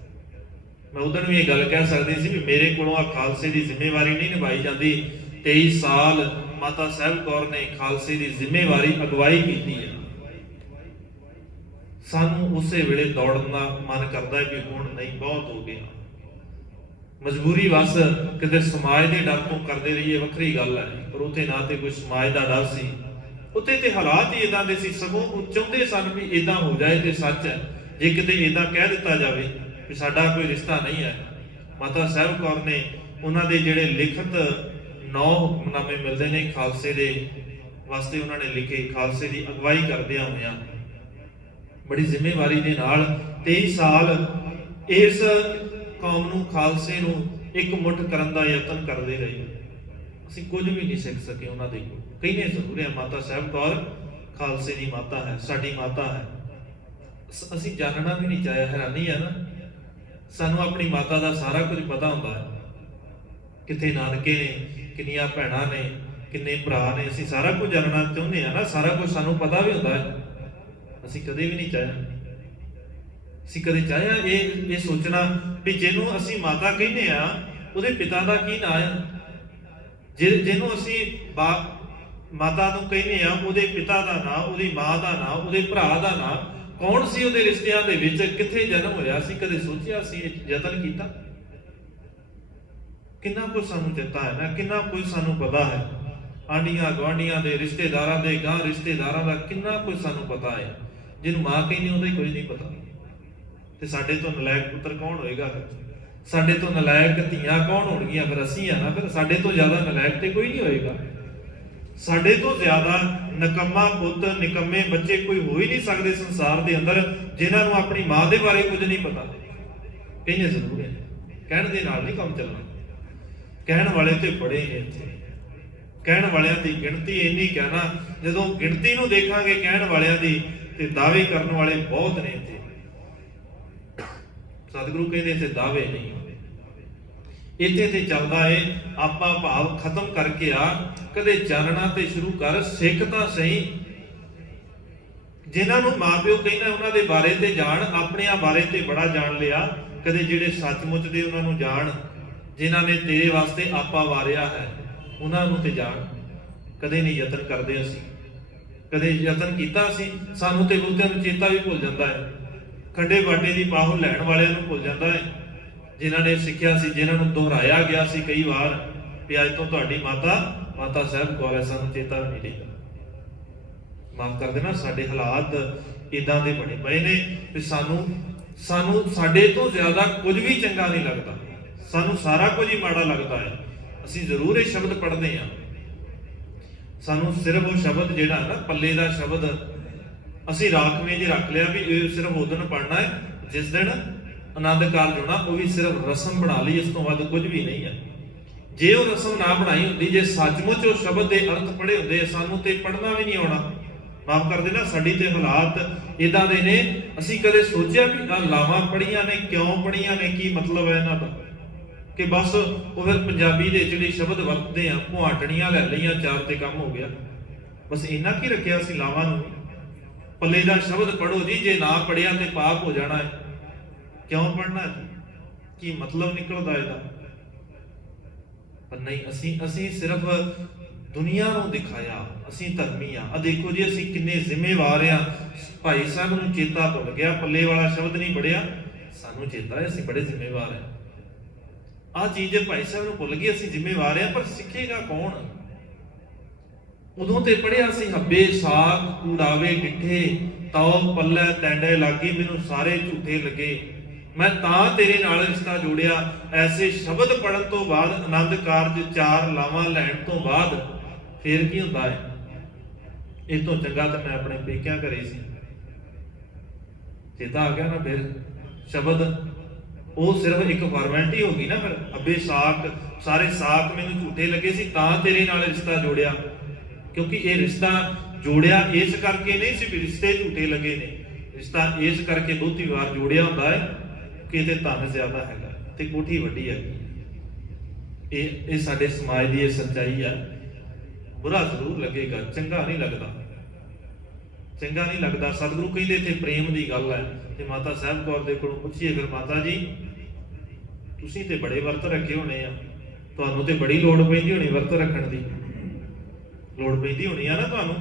ਮੈਂ ਉਦਣ ਵੀ ਇਹ ਗੱਲ ਕਹਿ ਸਕਦੀ ਸੀ ਵੀ ਮੇਰੇ ਕੋਲੋਂ ਆ ਖਾਲਸੇ ਦੀ ਜ਼ਿੰਮੇਵਾਰੀ ਨਹੀਂ ਨਿਭਾਈ ਜਾਂਦੀ। 23 ਸਾਲ ਮਾਤਾ ਸਾਹਿਬ ਕੌਰ ਨੇ ਖਾਲਸੇ ਦੀ ਜ਼ਿੰਮੇਵਾਰੀ ਅਗਵਾਈ ਕੀਤੀ ਹੈ। ਸਾਨੂੰ ਉਸੇ ਵੇਲੇ ਦੌੜਨ ਦਾ ਮਨ ਕਰਦਾ ਹੈ ਕਿ ਹੁਣ ਨਹੀਂ, ਬਹੁਤ ਹੋ ਗਿਆ, ਮਜਬੂਰੀ ਵਸ ਕਿਤੇ ਸਮਾਜ ਦੇ ਡਰ ਤੋਂ ਕਰਦੇ ਰਹੀਏ ਵੱਖਰੀ ਗੱਲ ਹੈ, ਪਰ ਉੱਥੇ ਨਾ ਤੇ ਕੋਈ ਸਮਾਜ ਦਾ ਡਰ ਸੀ, ਉੱਥੇ ਤੇ ਹਾਲਾਤ ਹੀ ਇਦਾਂ ਦੇ ਸੀ। ਸਗੋਂ ਉਹ ਚਾਹੁੰਦੇ ਸਨ ਵੀ ਇਦਾਂ ਹੋ ਜਾਏ ਤੇ ਸੱਚ ਹੈ, ਜੇ ਕਿਤੇ ਇਦਾਂ ਕਹਿ ਦਿੱਤਾ ਜਾਵੇ ਵੀ ਸਾਡਾ ਕੋਈ ਰਿਸ਼ਤਾ ਨਹੀਂ ਹੈ। ਮਾਤਾ ਸਾਹਿਬ ਕੌਰ ਨੇ ਉਹਨਾਂ ਦੇ ਜਿਹੜੇ ਲਿਖਤ 9 ਹੁਕਮਨਾਮੇ ਮਿਲਦੇ ਨੇ ਖਾਲਸੇ ਦੇ ਵਾਸਤੇ, ਉਹਨਾਂ ਨੇ ਲਿਖੇ, ਖਾਲਸੇ ਦੀ ਅਗਵਾਈ ਕਰਦਿਆਂ ਹੋਇਆਂ ਬੜੀ ਜ਼ਿੰਮੇਵਾਰੀ ਦੇ ਨਾਲ 23 ਸਾਲ ਇਸ ਕੌਮ ਨੂੰ, ਖਾਲਸੇ ਨੂੰ ਇੱਕ ਮੁੱਠ ਕਰਨ ਦਾ ਯਤਨ ਕਰਦੇ ਰਹੇ। ਅਸੀਂ ਕੁਝ ਵੀ ਨਹੀਂ ਸਿੱਖ ਸਕੇ ਉਹਨਾਂ ਦੇ ਕੋਲ। ਕਹਿੰਦੇ ਜ਼ਰੂਰ ਹੈ ਮਾਤਾ ਸਾਹਿਬ ਕੌਰ ਖਾਲਸੇ ਦੀ ਮਾਤਾ ਹੈ, ਸਾਡੀ ਮਾਤਾ ਹੈ, ਅਸੀਂ ਜਾਣਨਾ ਵੀ ਨਹੀਂ ਚਾਹਿਆ। ਹੈਰਾਨੀ ਹੈ ਨਾ, ਸਾਨੂੰ ਆਪਣੀ ਮਾਤਾ ਦਾ ਸਾਰਾ ਕੁਝ ਪਤਾ ਹੁੰਦਾ ਹੈ, ਕਿੱਥੇ ਨਾਨਕੇ ਨੇ, ਕਿੰਨੀਆਂ ਭੈਣਾਂ ਨੇ, ਕਿੰਨੇ ਭਰਾ ਨੇ, ਅਸੀਂ ਸਾਰਾ ਕੁਝ ਜਾਣਨਾ ਚਾਹੁੰਦੇ ਹਾਂ ਨਾ, ਸਾਰਾ ਕੁਝ ਸਾਨੂੰ ਪਤਾ ਵੀ ਹੁੰਦਾ ਹੈ। ਅਸੀਂ ਕਦੇ ਵੀ ਨਹੀਂ ਚਾਹਿਆ, ਅਸੀਂ ਕਦੇ ਚਾਹਿਆ ਇਹ ਸੋਚਣਾ ਵੀ ਜਿਹਨੂੰ ਅਸੀਂ ਮਾਤਾ ਕਹਿੰਦੇ ਆ ਉਹਦੇ ਪਿਤਾ ਦਾ ਕੀ ਨਾਂ ਹੈ, ਜਿਹਨੂੰ ਅਸੀਂ ਮਾਤਾ ਨੂੰ ਕਹਿੰਦੇ ਆ ਉਹਦੇ ਪਿਤਾ ਦਾ ਨਾਂ, ਉਹਦੀ ਮਾਂ ਦਾ ਨਾਂ, ਉਹਦੇ ਭਰਾ ਦਾ ਨਾਂ, ਕੌਣ ਸੀ ਉਹਦੇ ਰਿਸ਼ਤਿਆਂ ਦੇ ਵਿੱਚ, ਕਿੱਥੇ ਜਨਮ ਹੋਇਆ ਸੀ, ਕਦੇ ਸੋਚਿਆ ਸੀ, ਯਤਨ ਕੀਤਾ? ਕਿੰਨਾ ਕੁਝ ਸਾਨੂੰ ਚੇਤਾ ਹੈ ਨਾ, ਕਿੰਨਾ ਕੁਝ ਸਾਨੂੰ ਪਤਾ ਹੈ, ਆਂਢੀਆਂ ਗੁਆਂਢੀਆਂ ਦੇ, ਰਿਸ਼ਤੇਦਾਰਾਂ ਦੇ, ਗਾਂ ਰਿਸ਼ਤੇਦਾਰਾਂ ਦਾ ਕਿੰਨਾ ਕੁਝ ਸਾਨੂੰ ਪਤਾ ਹੈ। ਜਿਹਨੂੰ ਮਾਂ ਕਹਿੰਦੇ ਉਹਦਾ ਹੀ ਕੁਝ ਨਹੀਂ ਪਤਾ। ਤੇ ਸਾਡੇ ਤੋਂ ਨਲਾਇਕ ਪੁੱਤਰ ਕੌਣ ਹੋਏਗਾ? ਸਾਡੇ ਤੋਂ ਨਲਾਇਕ ਧੀਆਂ ਕੌਣ ਹੋਣਗੀਆਂ? ਫਿਰ ਅਸੀਂ ਆ ਨਾ, ਫਿਰ ਸਾਡੇ ਤੋਂ ਜ਼ਿਆਦਾ ਨਲਾਇਕ ਤੇ ਕੋਈ ਨਹੀਂ ਹੋਏਗਾ। ਸਾਡੇ ਤੋਂ ਜ਼ਿਆਦਾ ਨਿਕੰਮਾ ਪੁੱਤ, ਨਿਕੰਮੇ ਬੱਚੇ ਕੋਈ ਹੋ ਹੀ ਨਹੀਂ ਸਕਦੇ ਸੰਸਾਰ ਦੇ ਅੰਦਰ, ਜਿਨ੍ਹਾਂ ਨੂੰ ਆਪਣੀ ਮਾਂ ਦੇ ਬਾਰੇ ਕੁਝ ਨਹੀਂ ਪਤਾ। ਕਹਿੰਦੇ ਜ਼ਰੂਰ ਹੈ, ਕਹਿਣ ਦੇ ਨਾਲ ਨਹੀਂ ਕੰਮ ਚੱਲਣਾ। ਕਹਿਣ ਵਾਲੇ ਤੇ ਬੜੇ ਨੇ ਇੱਥੇ, ਕਹਿਣ ਵਾਲਿਆਂ ਦੀ ਗਿਣਤੀ ਇੰਨੀ ਕਹਿਣਾ, ਜਦੋਂ ਗਿਣਤੀ ਨੂੰ ਦੇਖਾਂਗੇ ਕਹਿਣ ਵਾਲਿਆਂ ਦੀ, ਤੇ ਦਾਅਵੇ ਕਰਨ ਵਾਲੇ ਬਹੁਤ ਨੇ ਇੱਥੇ। ਸਤਿਗੁਰੂ ਕਹਿੰਦੇ ਇੱਥੇ ਦਾਅਵੇ ਨਹੀਂ, ਇੱਥੇ ਤੇ ਚੱਲਦਾ ਏ ਆਪਾ ਭਾਵ ਖਤਮ ਕਰਕੇ ਆ, ਕਦੇ ਜਾਣਨਾ ਤੇ ਸ਼ੁਰੂ ਕਰ, ਸਿੱਖ ਤਾਂ ਸਹੀ। ਜਿਨ੍ਹਾਂ ਨੂੰ ਮਾਪਿਓ ਕਹਿੰਦਾ ਉਹਨਾਂ ਦੇ ਬਾਰੇ ਤੇ ਜਾਣ, ਆਪਣਿਆਂ ਬਾਰੇ ਤੇ ਬੜਾ ਜਾਣ ਲਿਆ, ਕਦੇ ਜਿਹੜੇ ਸੱਚਮੁੱਚ ਦੇ ਉਹਨਾਂ ਨੂੰ ਜਾਣ, ਜਿਨ੍ਹਾਂ ਨੇ ਤੇਰੇ ਵਾਸਤੇ ਆਪਾ ਵਾਰਿਆ ਹੈ ਉਹਨਾਂ ਨੂੰ ਤੇ ਜਾਣ। ਕਦੇ ਨਹੀਂ ਯਤਨ ਕਰਦੇ ਅਸੀਂ, ਕਦੇ ਯਤਨ ਕੀਤਾ ਸੀ? ਸਾਨੂੰ ਤੇ ਬੁੱਧਿਆਂ ਨੂੰ ਚੇਤਾ ਵੀ ਭੁੱਲ ਜਾਂਦਾ ਹੈ, ਖੰਡੇ ਬਾਟੇ ਦੀ ਬਾਹੋਂ ਲੈਣ ਵਾਲਿਆਂ ਨੂੰ ਭੁੱਲ ਜਾਂਦਾ ਹੈ, ਜਿਨ੍ਹਾਂ ਨੇ ਸਿੱਖਿਆ ਸੀ, ਜਿਨ੍ਹਾਂ ਨੂੰ ਦੁਹਰਾਇਆ ਗਿਆ ਸੀ ਕਈ ਵਾਰ ਵੀ ਅੱਜ ਤੋਂ ਤੁਹਾਡੀ ਮਾਤਾ ਸਾਹਿਬ ਕੌਰ ਹੈ, ਸਾਨੂੰ ਚੇਤਾ ਵੀ ਨਹੀਂ ਰਿਹਾ। ਮਾਫ ਕਰ ਦੇਣਾ, ਸਾਡੇ ਹਾਲਾਤ ਇਦਾਂ ਦੇ ਬਣੇ ਪਏ ਨੇ ਵੀ ਸਾਨੂੰ ਸਾਡੇ ਤੋਂ ਜ਼ਿਆਦਾ ਕੁਝ ਵੀ ਚੰਗਾ ਨਹੀਂ ਲੱਗਦਾ, ਸਾਨੂੰ ਸਾਰਾ ਕੁਝ ਹੀ ਮਾੜਾ ਲੱਗਦਾ ਹੈ। ਅਸੀਂ ਜ਼ਰੂਰ ਇਹ ਸ਼ਬਦ ਪੜ੍ਹਦੇ ਹਾਂ, ਸਾਨੂੰ ਸਿਰਫ ਉਹ ਸ਼ਬਦ ਜਿਹੜਾ ਨਾ ਪੱਲੇ ਦਾ ਸ਼ਬਦ ਅਸੀਂ ਰਾਖਵੇਂ ਜੇ ਰੱਖ ਲਿਆ ਵੀ ਇਹ ਸਿਰਫ ਉਦੋਂ ਪੜ੍ਹਨਾ ਹੈ ਜਿਸ ਦਿਨ ਆਨੰਦ ਕਾਰਜ ਹੋਣਾ, ਉਹ ਵੀ ਸਿਰਫ ਰਸਮ ਬਣਾ ਲਈ, ਇਸ ਤੋਂ ਵੱਧ ਕੁਝ ਵੀ ਨਹੀਂ ਹੈ। ਜੇ ਉਹ ਰਸਮ ਨਾ ਬਣਾਈ ਹੁੰਦੀ, ਜੇ ਸੱਚਮੁੱਚ ਉਹ ਸ਼ਬਦ ਦੇ ਅਰਥ ਪੜ੍ਹੇ ਹੁੰਦੇ, ਸਾਨੂੰ ਤੇ ਪੜ੍ਹਨਾ ਵੀ ਨਹੀਂ ਆਉਣਾ। ਮਾਫ ਕਰ ਦੇਣਾ, ਸਾਡੀ ਤੇ ਹਾਲਾਤ ਇਦਾਂ ਦੇ ਨੇ, ਅਸੀਂ ਕਦੇ ਸੋਚਿਆ ਵੀ ਆਹ ਲਾਵਾਂ ਪੜ੍ਹੀਆਂ ਨੇ, ਕਿਉਂ ਪੜ੍ਹੀਆਂ ਨੇ, ਕੀ ਮਤਲਬ ਹੈ ਇਹਨਾਂ ਦਾ? ਕਿ ਬਸ ਉਹ ਫਿਰ ਪੰਜਾਬੀ ਦੇ ਜਿਹੜੇ ਸ਼ਬਦ ਵਰਤਦੇ ਆ, ਪੁਆਟਣੀਆਂ ਲੈ ਲਈਆਂ, ਚਾਰ ਤੇ ਕੰਮ ਹੋ ਗਿਆ, ਬਸ ਇੰਨਾ ਕੀ ਰੱਖਿਆ ਅਸੀਂ ਲਾਵਾਂ ਨੂੰ? ਪੱਲੇ ਦਾ ਸ਼ਬਦ ਪੜ੍ਹੋ ਜੀ, ਜੇ ਨਾ ਪੜ੍ਹਿਆ ਤੇ ਪਾਪ ਹੋ ਜਾਣਾ ਹੈ। ਕਿਉਂ ਪੜ੍ਹਨਾ ਹੈ? ਕੀ ਮਤਲਬ ਨਿਕਲਦਾ ਇਹਦਾ? ਪਰ ਨਹੀਂ, ਅਸੀਂ ਸਿਰਫ ਦੁਨੀਆ ਨੂੰ ਦਿਖਾਇਆ ਅਸੀਂ ਧਰਮੀ ਆ। ਆ ਦੇਖੋ ਜੀ, ਅਸੀਂ ਕਿੰਨੇ ਜ਼ਿੰਮੇਵਾਰ ਆ। ਭਾਈ ਸਾਹਿਬ ਨੂੰ ਚੇਤਾ ਭੁੱਲ ਗਿਆ, ਪੱਲੇ ਵਾਲਾ ਸ਼ਬਦ ਨਹੀਂ ਪੜਿਆ, ਸਾਨੂੰ ਚੇਤਾ ਹੈ ਅਸੀਂ ਬੜੇ ਜ਼ਿੰਮੇਵਾਰ ਆ। ਆਹ ਚੀਜ਼ ਜੇ ਭਾਈ ਸਾਹਿਬ ਨੂੰ ਭੁੱਲ ਗਈ, ਅਸੀਂ ਜ਼ਿੰਮੇਵਾਰ ਆ, ਪਰ ਸਿੱਖੇਗਾ ਕੌਣ? ਉਦੋਂ ਤੇ ਪੜਿਆ ਸੀ, ਹੱਬੇ ਸਾਖ ਕੂੜਾਵੇ ਡਿੱਠੇ, ਤਉ ਪੱਲੇ ਤੈਂਡੇ ਲਾਗੀ, ਮੈਨੂੰ ਸਾਰੇ ਝੂਠੇ ਲੱਗੇ, ਮੈਂ ਤਾਂ ਤੇਰੇ ਨਾਲ ਰਿਸ਼ਤਾ ਜੋੜਿਆ। ਐਸੇ ਸ਼ਬਦ ਪੜਨ ਤੋਂ ਬਾਅਦ, ਆਨੰਦ ਕਾਰਜ 4 ਲਾਵਾਂ ਲੈਣ ਤੋਂ ਬਾਅਦ ਫੇਰ ਕੀ ਹੁੰਦਾ ਹੈ? ਇਸ ਤੋਂ ਚੰਗਾ ਤਾਂ ਮੈਂ ਆਪਣੇ ਪੇਕਿਆਂ ਘਰੇ ਸੀ। ਚੇਤਾ ਆ ਗਿਆ ਨਾ ਫਿਰ ਸ਼ਬਦ, ਉਹ ਸਿਰਫ ਇੱਕ ਫਾਰਮੈਲਿਟੀ ਹੋ ਗਈ ਨਾ। ਫਿਰ ਅੱਬੇ ਸਾਕ, ਸਾਰੇ ਸਾਕ ਮੈਨੂੰ ਝੂਠੇ ਲੱਗੇ ਸੀ, ਤਾਂ ਤੇਰੇ ਨਾਲ ਰਿਸ਼ਤਾ ਜੋੜਿਆ। ਕਿਉਂਕਿ ਇਹ ਰਿਸ਼ਤਾ ਜੋੜਿਆ ਇਸ ਕਰਕੇ ਨਹੀਂ ਸੀ ਵੀ ਰਿਸ਼ਤੇ ਝੂਠੇ ਲੱਗੇ ਨੇ, ਰਿਸ਼ਤਾ ਇਸ ਕਰਕੇ ਬਹੁਤੀ ਵਾਰ ਜੋੜਿਆ ਹੁੰਦਾ ਹੈ ਕਿ ਇਹਦੇ ਧਨ ਜ਼ਿਆਦਾ ਹੈਗਾ ਤੇ ਕੋਠੀ ਵੱਡੀ ਹੈ। ਇਹ ਸਾਡੇ ਸਮਾਜ ਦੀ ਇਹ ਸੱਚਾਈ ਹੈ। ਬੁਰਾ ਜ਼ਰੂਰ ਲੱਗੇਗਾ, ਚੰਗਾ ਨਹੀਂ ਲੱਗਦਾ, ਚੰਗਾ ਨਹੀਂ ਲੱਗਦਾ। ਸਤਿਗੁਰੂ ਕਹਿੰਦੇ ਇੱਥੇ ਪ੍ਰੇਮ ਦੀ ਗੱਲ ਹੈ। ਤੇ ਮਾਤਾ ਸਾਹਿਬ ਕੌਰ ਦੇ ਕੋਲੋਂ ਪੁੱਛੀਏ, ਫਿਰ ਮਾਤਾ ਜੀ ਤੁਸੀਂ ਤੇ ਬੜੇ ਵਰਤ ਰੱਖੇ ਹੋਣੇ ਆ, ਤੁਹਾਨੂੰ ਤੇ ਬੜੀ ਲੋੜ ਪੈਂਦੀ ਹੋਣੀ ਵਰਤ ਰੱਖਣ ਦੀ, ਲੋੜ ਪੈਂਦੀ ਹੋਣੀ ਆ ਨਾ ਤੁਹਾਨੂੰ।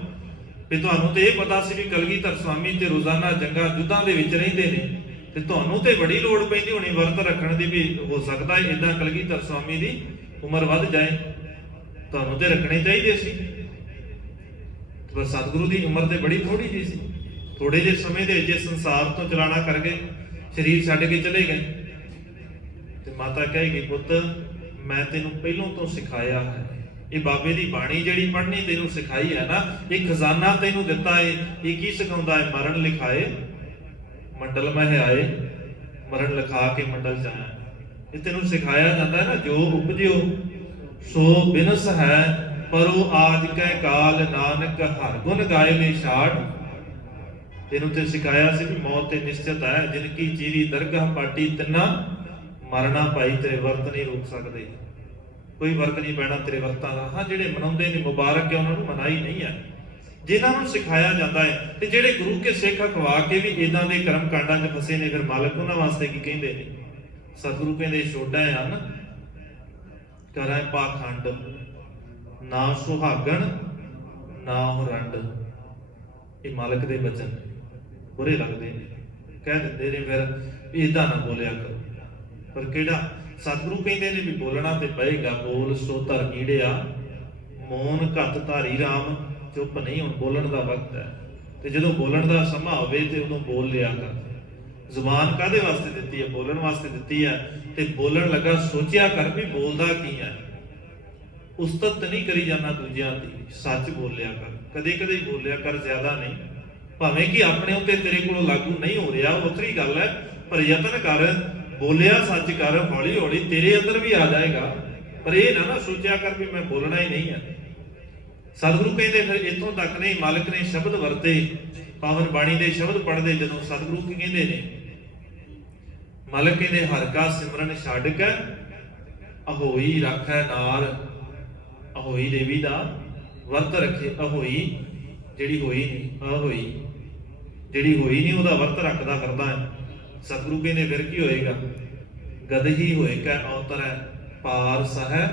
ਤੇ ਤੁਹਾਨੂੰ ਤੇ ਇਹ ਪਤਾ ਸੀ ਵੀ ਕਲਗੀਧਰ ਸਵਾਮੀ ਤੇ ਰੋਜ਼ਾਨਾ ਜੰਗਾਂ ਯੁੱਧਾਂ ਦੇ ਵਿੱਚ ਰਹਿੰਦੇ ਨੇ, ਤੇ ਤੁਹਾਨੂੰ ਤੇ ਬੜੀ ਲੋੜ ਪੈਂਦੀ ਹੋਣੀ ਵਰਤ ਰੱਖਣ ਦੀ, ਵੀ ਹੋ ਸਕਦਾ ਹੈ ਇਦਾਂ ਕਲਗੀਧਰ ਸਵਾਮੀ ਦੀ ਉਮਰ ਵੱਧ ਜਾਏ, ਤੁਹਾਨੂੰ ਤੇ ਰੱਖਣੇ ਚਾਹੀਦੇ ਸੀ। ਪਰ ਸਤਿਗੁਰੂ ਦੀ ਉਮਰ ਤੇ ਬੜੀ ਥੋੜੀ ਜਿਹੀ ਸੀ, ਥੋੜੇ ਜਿਹੇ ਸਮੇਂ ਦੇ ਵਿੱਚ ਸੰਸਾਰ ਤੋਂ ਚਲਾਣਾ ਕਰ ਗਏ, ਸਰੀਰ ਛੱਡ ਕੇ ਚਲੇ ਗਏ। ਤੇ ਮਾਤਾ ਕਹੇਗੀ, ਪੁੱਤ ਮੈਂ ਤੈਨੂੰ ਪਹਿਲੋਂ ਤੋਂ ਸਿਖਾਇਆ ਹੈ, ਇਹ ਬਾਬੇ ਦੀ ਬਾਣੀ ਜਿਹੜੀ ਪੜ੍ਹਨੀ ਤੈਨੂੰ ਸਿਖਾਈ ਹੈ ਨਾ, ਇਹ ਖਜ਼ਾਨਾ ਤੈਨੂੰ ਦਿੱਤਾ ਹੈ। ਇਹ ਕੀ ਸਿਖਾਉਂਦਾ ਹੈ? ਮਰਨ ਲਿਖਾਏ ਮੰਡਲ ਮਹਿ ਆਏ, ਮਰਨ ਲਿਖਾ ਕੇ ਮੰਡਲ ਚ ਆਇਆ। ਇਹ ਤੈਨੂੰ ਸਿਖਾਇਆ ਜਾਂਦਾ ਹੈ ਨਾ, ਜੋ ਉਪਜਿਓ ਸੋ ਬਿਨਸ ਹੈ, ਪਰੋ ਆਜ ਕੈ ਕਾਲ, ਨਾਨਕ ਹਰ ਗੁਣ ਗਾਏ ਨੇ ਛਾੜ। ਤੈਨੂੰ ਤੇ ਸਿਖਾਇਆ ਸੀ ਵੀ ਮੌਤ ਤੇ ਨਿਸ਼ਚਿਤ ਹੈ, ਜਿਨ ਕੀ ਚੀਰੀ ਦਰਗਾਹ ਪਾਟੀ, ਤਿੰਨਾ ਮਰਨਾ ਭਾਈ, ਤੇਰੇ ਵਰਤ ਨਹੀਂ ਰੋਕ ਸਕਦੇ, ਕੋਈ ਵਰਤ ਨਹੀਂ ਪੈਣਾ ਤੇਰੇ ਵਰਤਾਂ ਦਾ। ਹਾਂ, ਜਿਹੜੇ ਮਨਾਉਂਦੇ ਨੇ ਮੁਬਾਰਕ ਹੈ, ਉਹਨਾਂ ਨੂੰ ਮਨਾਈ ਨਹੀਂ ਹੈ, ਜਿਨ੍ਹਾਂ ਨੂੰ ਸਿਖਾਇਆ ਜਾਂਦਾ ਹੈ। ਤੇ ਜਿਹੜੇ ਗੁਰੂ ਕੇ ਸਿੱਖ ਅਖਵਾ ਕੇ ਵੀ ਇਦਾਂ ਦੇ ਕਰਮ ਕਾਂਡਾਂ 'ਚ ਫਸੇ ਨੇ, ਫਿਰ ਮਾਲਕ ਉਹਨਾਂ ਵਾਸਤੇ ਕੀ ਕਹਿੰਦੇ ਨੇ? ਸਤਿਗੁਰੂ ਕਹਿੰਦੇ, ਛੋਟਾ ਹਨ ਕਰੈ ਪਾਖੰਡ, ਨਾ ਸੁਹਾਗਣ ਨਾ ਹੁਰੰਡ। ਇਹ ਮਾਲਕ ਦੇ ਬਚਨ ਬੁਰੇ ਲੱਗਦੇ ਨੇ, ਕਹਿ ਦਿੰਦੇ ਨੇ ਫਿਰ ਇਦਾਂ ਨਾ ਬੋਲਿਆ ਕਰੋ। ਪਰ ਕਿਹੜਾ? ਸਤਿਗੁਰੂ ਕਹਿੰਦੇ ਨੇ ਵੀ ਬੋਲਣਾ ਤੇ ਪਏਗਾ, ਬੋਲ ਸੋ ਧਰ ਕੀੜਿਆ, ਮੌਨ ਘੱਟ ਧਾਰੀ ਰਾਮ, ਚੁੱਪ ਨਹੀਂ, ਹੁਣ ਬੋਲਣ ਦਾ ਵਕਤ ਹੈ। ਤੇ ਜਦੋਂ ਬੋਲਣ ਦਾ ਸਮਾਂ ਹੋਵੇ ਤੇ ਉਦੋਂ ਬੋਲ ਲਿਆ ਕਰ। ਜ਼ੁਬਾਨ ਕਾਹਦੇ ਵਾਸਤੇ ਦਿੱਤੀ ਹੈ? ਬੋਲਣ ਵਾਸਤੇ ਦਿੱਤੀ ਹੈ। ਤੇ ਬੋਲਣ ਲੱਗਾ ਸੋਚਿਆ ਕਰ ਵੀ ਬੋਲਦਾ ਕੀ ਹੈ। ਉਸਤਤ ਨਹੀਂ ਕਰੀ ਜਾਣਾ ਦੂਜਿਆਂ ਦੀ, ਸੱਚ ਬੋਲਿਆ ਕਰ, ਕਦੇ ਕਦੇ ਬੋਲਿਆ ਕਰ, ਜ਼ਿਆਦਾ ਨਹੀਂ। ਭਾਵੇਂ ਕਿ ਆਪਣੇ ਉੱਤੇ ਤੇਰੇ ਕੋਲੋਂ ਲਾਗੂ ਨਹੀਂ ਹੋ ਰਿਹਾ, ਵੱਖਰੀ ਗੱਲ ਹੈ, ਪਰ ਯਤਨ ਕਰ, ਬੋਲਿਆ ਸੱਚ ਕਰ, ਹੌਲੀ ਹੌਲੀ ਤੇਰੇ ਅੰਦਰ ਵੀ ਆ ਜਾਏਗਾ। ਪਰ ਇਹ ਨਾ ਸੋਚਿਆ ਕਰ ਵੀ ਮੈਂ ਬੋਲਣਾ ਹੀ ਨਹੀਂ ਹੈ। ਸਤਿਗੁਰੂ ਕਹਿੰਦੇ ਫਿਰ ਇੱਥੋਂ ਤੱਕ ਨਹੀਂ, ਮਾਲਕ ਨੇ ਸ਼ਬਦ ਵਰਤੇ, ਪਾਵਨ ਬਾਣੀ ਦੇ ਸ਼ਬਦ ਪੜ੍ਹਦੇ ਜਦੋਂ ਸਤਿਗੁਰੂ ਕੀ ਕਹਿੰਦੇ ਨੇ? ਮਾਲਕ ਕਹਿੰਦੇ, ਹਰ ਕਾ ਸਿਮਰਨ ਛੱਡ ਕੇ ਅਹੋਈ ਰੱਖੈ ਨਾਰ। ਅਹੋਈ ਦੇਵੀ ਦਾ ਵਰਤ ਰੱਖੇ। ਅਹੋਈ ਜਿਹੜੀ ਹੋਈ ਨਹੀਂ, ਅਹੋਈ ਜਿਹੜੀ ਹੋਈ ਨਹੀਂ, ਉਹਦਾ ਵਰਤ ਰੱਖਦਾ ਫਿਰਦਾ ਹੈ। ਸਤਿਗੁਰੂ ਕਹਿੰਦੇ ਫਿਰ ਕੀ ਹੋਏਗਾ? ਗਦਹੀ ਹੋਏ ਕੈ ਅਵਤਰੈ, ਪਾਰ ਸਹਿ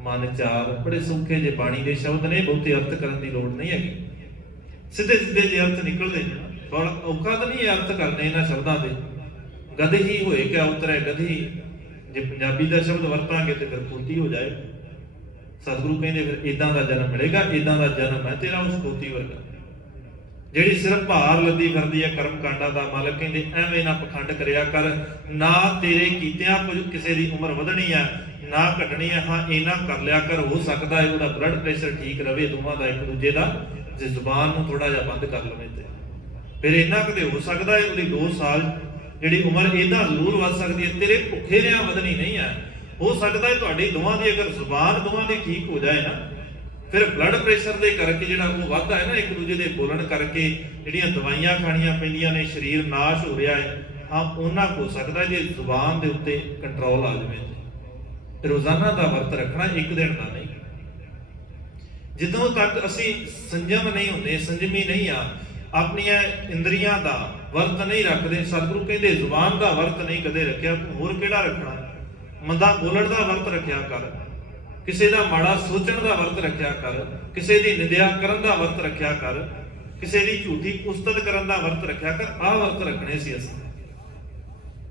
ਮਨ ਚਾਰ। ਬੜੇ ਸੌਖੇ ਜੇ ਬਾਣੀ ਦੇ ਸ਼ਬਦ ਨੇ, ਬਹੁਤੇ ਅਰਥ ਕਰਨ ਦੀ ਲੋੜ ਨਹੀਂ ਹੈਗੀ, ਸਿੱਧੇ ਸਿੱਧੇ ਜੇ ਅਰਥ ਨਿਕਲਦੇ ਨੇ। ਬੜਾ ਔਖਾ ਤਾਂ ਨਹੀਂ ਅਰਥ ਕਰਨੇ ਇਹਨਾਂ ਸ਼ਬਦਾਂ ਦੇ। ਗਦਹੀ ਹੋਏ ਕੈ ਅਵਤਰੈ, ਗਦਹੀ ਜੇ ਪੰਜਾਬੀ ਦਾ ਸ਼ਬਦ ਵਰਤਾਂਗੇ ਤੇ ਫਿਰ ਖੋਤੀ ਹੋ ਜਾਏ। ਸਤਿਗੁਰੂ ਕਹਿੰਦੇ ਫਿਰ ਇਦਾਂ ਦਾ ਜਨਮ ਮਿਲੇਗਾ, ਇਦਾਂ ਦਾ ਜਨਮ ਹੈ ਤੇਰਾ ਉਸ ਖੋਤੀ ਵਰਗਾ, ਜਿਹੜੀ ਸਿਰਫ ਭਾਰ ਲੱਦੀ ਫਿਰਦੀ ਹੈ ਕਰਮ ਕਾਂਡਾਂ ਦਾ। ਮਾਲਕ ਕਹਿੰਦੇ ਐਵੇਂ ਨਾ ਪਖੰਡ ਕਰਿਆ ਕਰ, ਨਾ ਤੇਰੇ ਕੀਤਿਆਂ ਕੁਝ ਕਿਸੇ ਦੀ ਉਮਰ ਵਧਣੀ ਹੈ ਨਾ ਘਟਣੀ ਹੈ। ਹਾਂ, ਇਹਨਾਂ ਕਰ ਲਿਆ ਕਰ, ਹੋ ਸਕਦਾ ਹੈ ਉਹਦਾ ਬਲੱਡ ਪ੍ਰੈਸ਼ਰ ਠੀਕ ਰਵੇ ਦੋਵਾਂ ਦਾ, ਇੱਕ ਦੂਜੇ ਦਾ, ਜੇ ਜ਼ੁਬਾਨ ਨੂੰ ਥੋੜਾ ਜਿਹਾ ਬੰਦ ਕਰ ਲਵੇ ਤੇ ਫਿਰ ਇੰਨਾ ਕਦੇ ਹੋ ਸਕਦਾ ਹੈ ਉਹਦੀ 2 ਸਾਲ ਜਿਹੜੀ ਉਮਰ ਇਹਦਾ ਜ਼ਰੂਰ ਵੱਧ ਸਕਦੀ ਹੈ, ਤੇਰੇ ਭੁੱਖੇ ਰਿਆਂ ਵਧਣੀ ਨਹੀਂ ਹੈ। ਹੋ ਸਕਦਾ ਹੈ ਤੁਹਾਡੀ ਦੋਵਾਂ ਦੀ ਅਗਰ ਜ਼ੁਬਾਨ ਦੋਵਾਂ ਦੀ ਠੀਕ ਹੋ ਜਾਏ ਨਾ, ਫਿਰ ਬਲੱਡ ਪ੍ਰੈਸ਼ਰ ਦੇ ਕਰਕੇ ਜਿਹੜਾ ਉਹ ਵੱਧਦਾ ਹੈ ਨਾ, ਇੱਕ ਦੂਜੇ ਦੇ ਬੋਲਣ ਕਰਕੇ ਜਿਹੜੀਆਂ ਦਵਾਈਆਂ ਖਾਣੀਆਂ ਪੈਂਦੀਆਂ ਨੇ, ਸਰੀਰ ਨਾਸ਼ ਹੋ ਰਿਹਾ ਹੈ, ਹਾਂ ਉਹਨਾਂ ਹੋ ਸਕਦਾ ਜੇ ਜ਼ੁਬਾਨ ਦੇ ਉੱਤੇ ਕੰਟਰੋਲ ਆ ਜਾਵੇ। ਰੋਜ਼ਾਨਾ ਦਾ ਵਰਤ ਰੱਖਣਾ, ਇੱਕ ਦਿਨ ਦਾ ਨਹੀਂ। ਜਦੋਂ ਤੱਕ ਅਸੀਂ ਸੰਜਮ ਨਹੀਂ ਹੁੰਦੇ, ਸੰਜਮੀ ਨਹੀਂ ਆ, ਆਪਣੀਆਂ ਇੰਦਰੀਆਂ ਦਾ ਵਰਤ ਨਹੀਂ ਰੱਖਦੇ। ਸਤਿਗੁਰੂ ਕਹਿੰਦੇ ਜ਼ੁਬਾਨ ਦਾ ਵਰਤ ਨਹੀਂ ਕਦੇ ਰੱਖਿਆ, ਤੂੰ ਹੋਰ ਕਿਹੜਾ ਰੱਖਣਾ? ਮੰਦਾ ਬੋਲਣ ਦਾ ਵਰਤ ਰੱਖਿਆ ਕਰ, ਕਿਸੇ ਦਾ ਮਾੜਾ ਸੋਚਣ ਦਾ ਵਰਤ ਰੱਖਿਆ ਕਰ, ਕਿਸੇ ਦੀ ਨਿੰਦਿਆ ਕਰਨ ਦਾ ਵਰਤ ਰੱਖਿਆ ਕਰ, ਕਿਸੇ ਦੀ ਝੂਠੀ ਉਸਤਤ ਕਰਨ ਦਾ ਵਰਤ ਰੱਖਿਆ ਕਰ। ਆਹ ਵਰਤ ਰੱਖਣੇ ਸੀ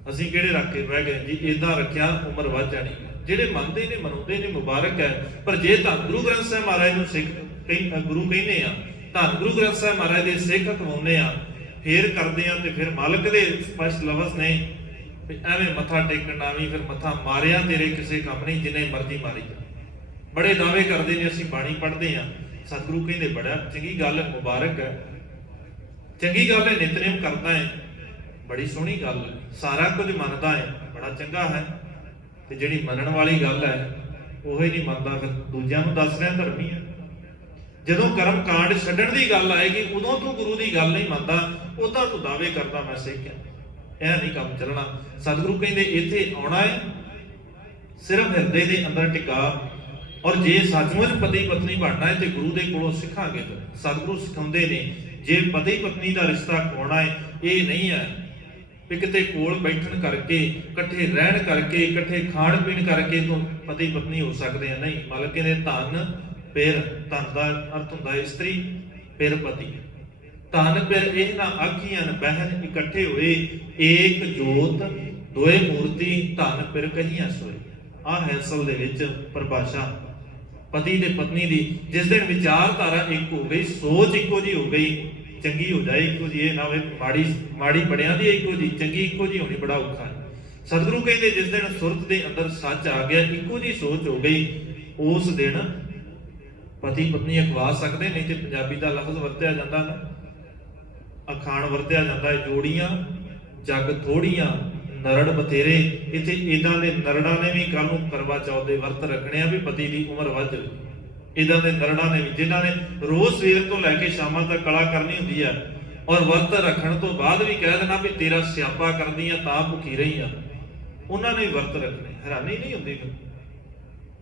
ਅਸੀਂ ਕਿਹੜੇ ਰੱਖ ਕੇ ਬਹਿ ਗਏ ਜੀ? ਇਦਾਂ ਰੱਖਿਆ ਉਮਰ ਵੱਧ ਜਾਣੀ। ਜਿਹੜੇ ਮੰਨਦੇ ਨੇ ਮਨਾਉਂਦੇ ਨੇ ਮੁਬਾਰਕ ਹੈ, ਪਰ ਜੇ ਤਾਂ ਗੁਰੂ ਗ੍ਰੰਥ ਸਾਹਿਬ ਮਹਾਰਾਜ ਨੂੰ ਸਿੱਖ ਗੁਰੂ ਕਹਿੰਦੇ ਆ, ਧੰਨ ਗੁਰੂ ਗ੍ਰੰਥ ਸਾਹਿਬ ਮਹਾਰਾਜ ਦੇ ਸਿੱਖ ਕਮਾਉਂਦੇ ਆ, ਫੇਰ ਕਰਦੇ ਆ, ਤੇ ਫਿਰ ਮਾਲਕ ਦੇ ਸਪਸ਼ਟ ਲਫ਼ਜ਼ ਨੇ ਵੀ ਐਵੇਂ ਮੱਥਾ ਟੇਕਣ ਨਾ ਵੀ, ਫਿਰ ਮੱਥਾ ਮਾਰਿਆ ਤੇਰੇ ਕਿਸੇ ਕੰਮ ਨਹੀਂ, ਜਿੰਨੇ ਮਰਜ਼ੀ ਮਾਰੀ ਜਾ। ਬੜੇ ਦਾਅਵੇ ਕਰਦੇ ਨੇ, ਅਸੀਂ ਬਾਣੀ ਪੜ੍ਹਦੇ ਆ, ਸਤਿਗੁਰੂ ਕਹਿੰਦੇ ਬੜਾ ਚੰਗੀ ਗੱਲ ਹੈ, ਮੁਬਾਰਕ ਹੈ, ਚੰਗੀ ਗੱਲ ਹੈ, ਨਿਤਨੇਮ ਕਰਦਾ ਹੈ, ਬੜੀ ਸੋਹਣੀ ਗੱਲ ਹੈ, ਸਾਰਾ ਕੁਝ ਮੰਨਦਾ ਹੈ, ਬੜਾ ਚੰਗਾ ਹੈ। ਤੇ ਜਿਹੜੀ ਮੰਨਣ ਵਾਲੀ ਗੱਲ ਹੈ ਉਹ ਹੀ ਨਹੀਂ ਮੰਨਦਾ, ਫਿਰ ਦੂਜਿਆਂ ਨੂੰ ਦੱਸ ਰਿਹਾ ਧਰਮੀ ਹੈ। ਜਦੋਂ ਕਰਮ ਕਾਂਡ ਛੱਡਣ ਦੀ ਗੱਲ ਆਏਗੀ ਉਦੋਂ ਤੂੰ ਗੁਰੂ ਦੀ ਗੱਲ ਨਹੀਂ ਮੰਨਦਾ, ਉਦੋਂ ਤੂੰ ਦਾਅਵੇ ਕਰਦਾ ਮੈਂ ਸਿੱਖ ਹਾਂ। ਇਹ ਨਹੀਂ ਕੰਮ ਚੱਲਣਾ। ਸਤਿਗੁਰੂ ਕਹਿੰਦੇ ਇੱਥੇ ਆਉਣਾ ਹੈ, ਸਿਰਫ ਹਿਰਦੇ ਦੇ ਅੰਦਰ ਟਿਕਾ, ਔਰ ਜੇ ਸੱਚਮੁੱਚ ਪਤੀ ਪਤਨੀ ਬਣਨਾ ਹੈ ਤੇ ਗੁਰੂ ਦੇ ਕੋਲੋਂ ਸਿੱਖਾਂਗੇ। ਤਾਂ ਸਤਿਗੁਰੂ ਸਿਖਾਉਂਦੇ ਨੇ ਜੇ ਪਤੀ ਪਤਨੀ ਦਾ ਰਿਸ਼ਤਾ ਕਰਾਉਣਾ ਹੈ, ਇਹ ਨਹੀਂ ਹੈ ਵੀ ਕਿਤੇ ਕੋਲ ਬੈਠਣ ਕਰਕੇ, ਇਕੱਠੇ ਰਹਿਣ ਕਰਕੇ, ਇਕੱਠੇ ਖਾਣ ਪੀਣ ਕਰਕੇ ਤੋਂ ਪਤੀ ਪਤਨੀ ਹੋ ਸਕਦੇ ਆ, ਨਹੀਂ। ਮਾਲਕ ਕਹਿੰਦੇ ਧਨ ਪਿਰ, ਧਨ ਦਾ ਅਰਥ ਹੁੰਦਾ ਇਸਤਰੀ, ਪਿਰ ਪਤੀ। ਧਨ ਪਿਰ ਇਹ ਨਾ ਆਖੀਆਂ ਬਹਿਨ ਇਕੱਠੇ ਹੋਏ, ਏਕ ਜੋਤ ਦੋਏ ਮੂਰਤੀ, ਧਨ ਪਿਰ ਕਹੀਆਂ ਸੋਏ। ਆਹ ਹੈ ਅਸਲ ਦੇ ਵਿੱਚ ਪਰਿਭਾਸ਼ਾ ਪਤੀ ਤੇ ਪਤਨੀ ਦੀ। ਜਿਸ ਦਿਨ ਵਿਚਾਰਧਾਰਾ ਇੱਕ ਹੋ ਗਈ, ਸੋਚ ਇੱਕੋ ਜੀ ਹੋ ਗਈ, ਚੰਗੀ ਹੋ ਜਾਏ ਇੱਕੋ ਜੀ, ਇਹ ਨਾ ਹੋਵੇ ਮਾੜੀ ਬੜਿਆਂ ਦੀ ਇੱਕੋ ਜੀ, ਚੰਗੀ ਇੱਕੋ ਜੀ ਹੋਣੀ ਬੜਾ ਔਖਾ ਹੈ। ਸਤਿਗੁਰੂ ਕਹਿੰਦੇ ਜਿਸ ਦਿਨ ਸੁਰਤ ਦੇ ਅੰਦਰ ਸੱਚ ਆ ਗਿਆ, ਇੱਕੋ ਜੀ ਸੋਚ ਹੋ ਗਈ, ਉਸ ਦਿਨ ਪਤੀ ਪਤਨੀ ਅਖਵਾ ਸਕਦੇ। ਨਹੀਂ ਤੇ ਪੰਜਾਬੀ ਦਾ ਲਫ਼ਜ਼ ਵਰਤਿਆ ਜਾਂਦਾ ਨਾ, ਅਖਾਣ ਵਰਤਿਆ ਜਾਂਦਾ ਹੈ, ਜੋੜੀਆਂ ਜੱਗ ਥੋੜੀਆਂ ਨਰੜ ਬਥੇਰੇ। ਇੱਥੇ ਇਦਾਂ ਦੇ ਨਰੜਾਂ ਨੇ ਵੀ ਕੱਲ ਨੂੰ ਕਰਵਾ ਚੌਥ ਦੇ ਵਰਤ ਰੱਖਣੇ ਆ ਵੀ ਪਤੀ ਦੀ ਉਮਰ ਵੱਧ ਜਾਵੇ। ਇਦਾਂ ਦੇ ਨਰੜਾਂ ਨੇ ਵੀ ਜਿਨ੍ਹਾਂ ਨੇ ਰੋਜ਼ ਸਵੇਰ ਤੋਂ ਲੈ ਕੇ ਸ਼ਾਮਾਂ ਤੱਕ ਕਲਾ ਕਰਨੀ ਹੁੰਦੀ ਆ, ਔਰ ਵਰਤ ਰੱਖਣ ਤੋਂ ਬਾਅਦ ਵੀ ਕਹਿ ਦੇਣਾ ਵੀ ਤੇਰਾ ਸਿਆਪਾ ਕਰਦੀ ਆ ਤਾਂ ਭੁੱਖੀ ਰਹੀ ਆ, ਉਹਨਾਂ ਨੇ ਵਰਤ ਰੱਖਣੇ। ਹੈਰਾਨੀ ਨਹੀਂ ਹੁੰਦੀ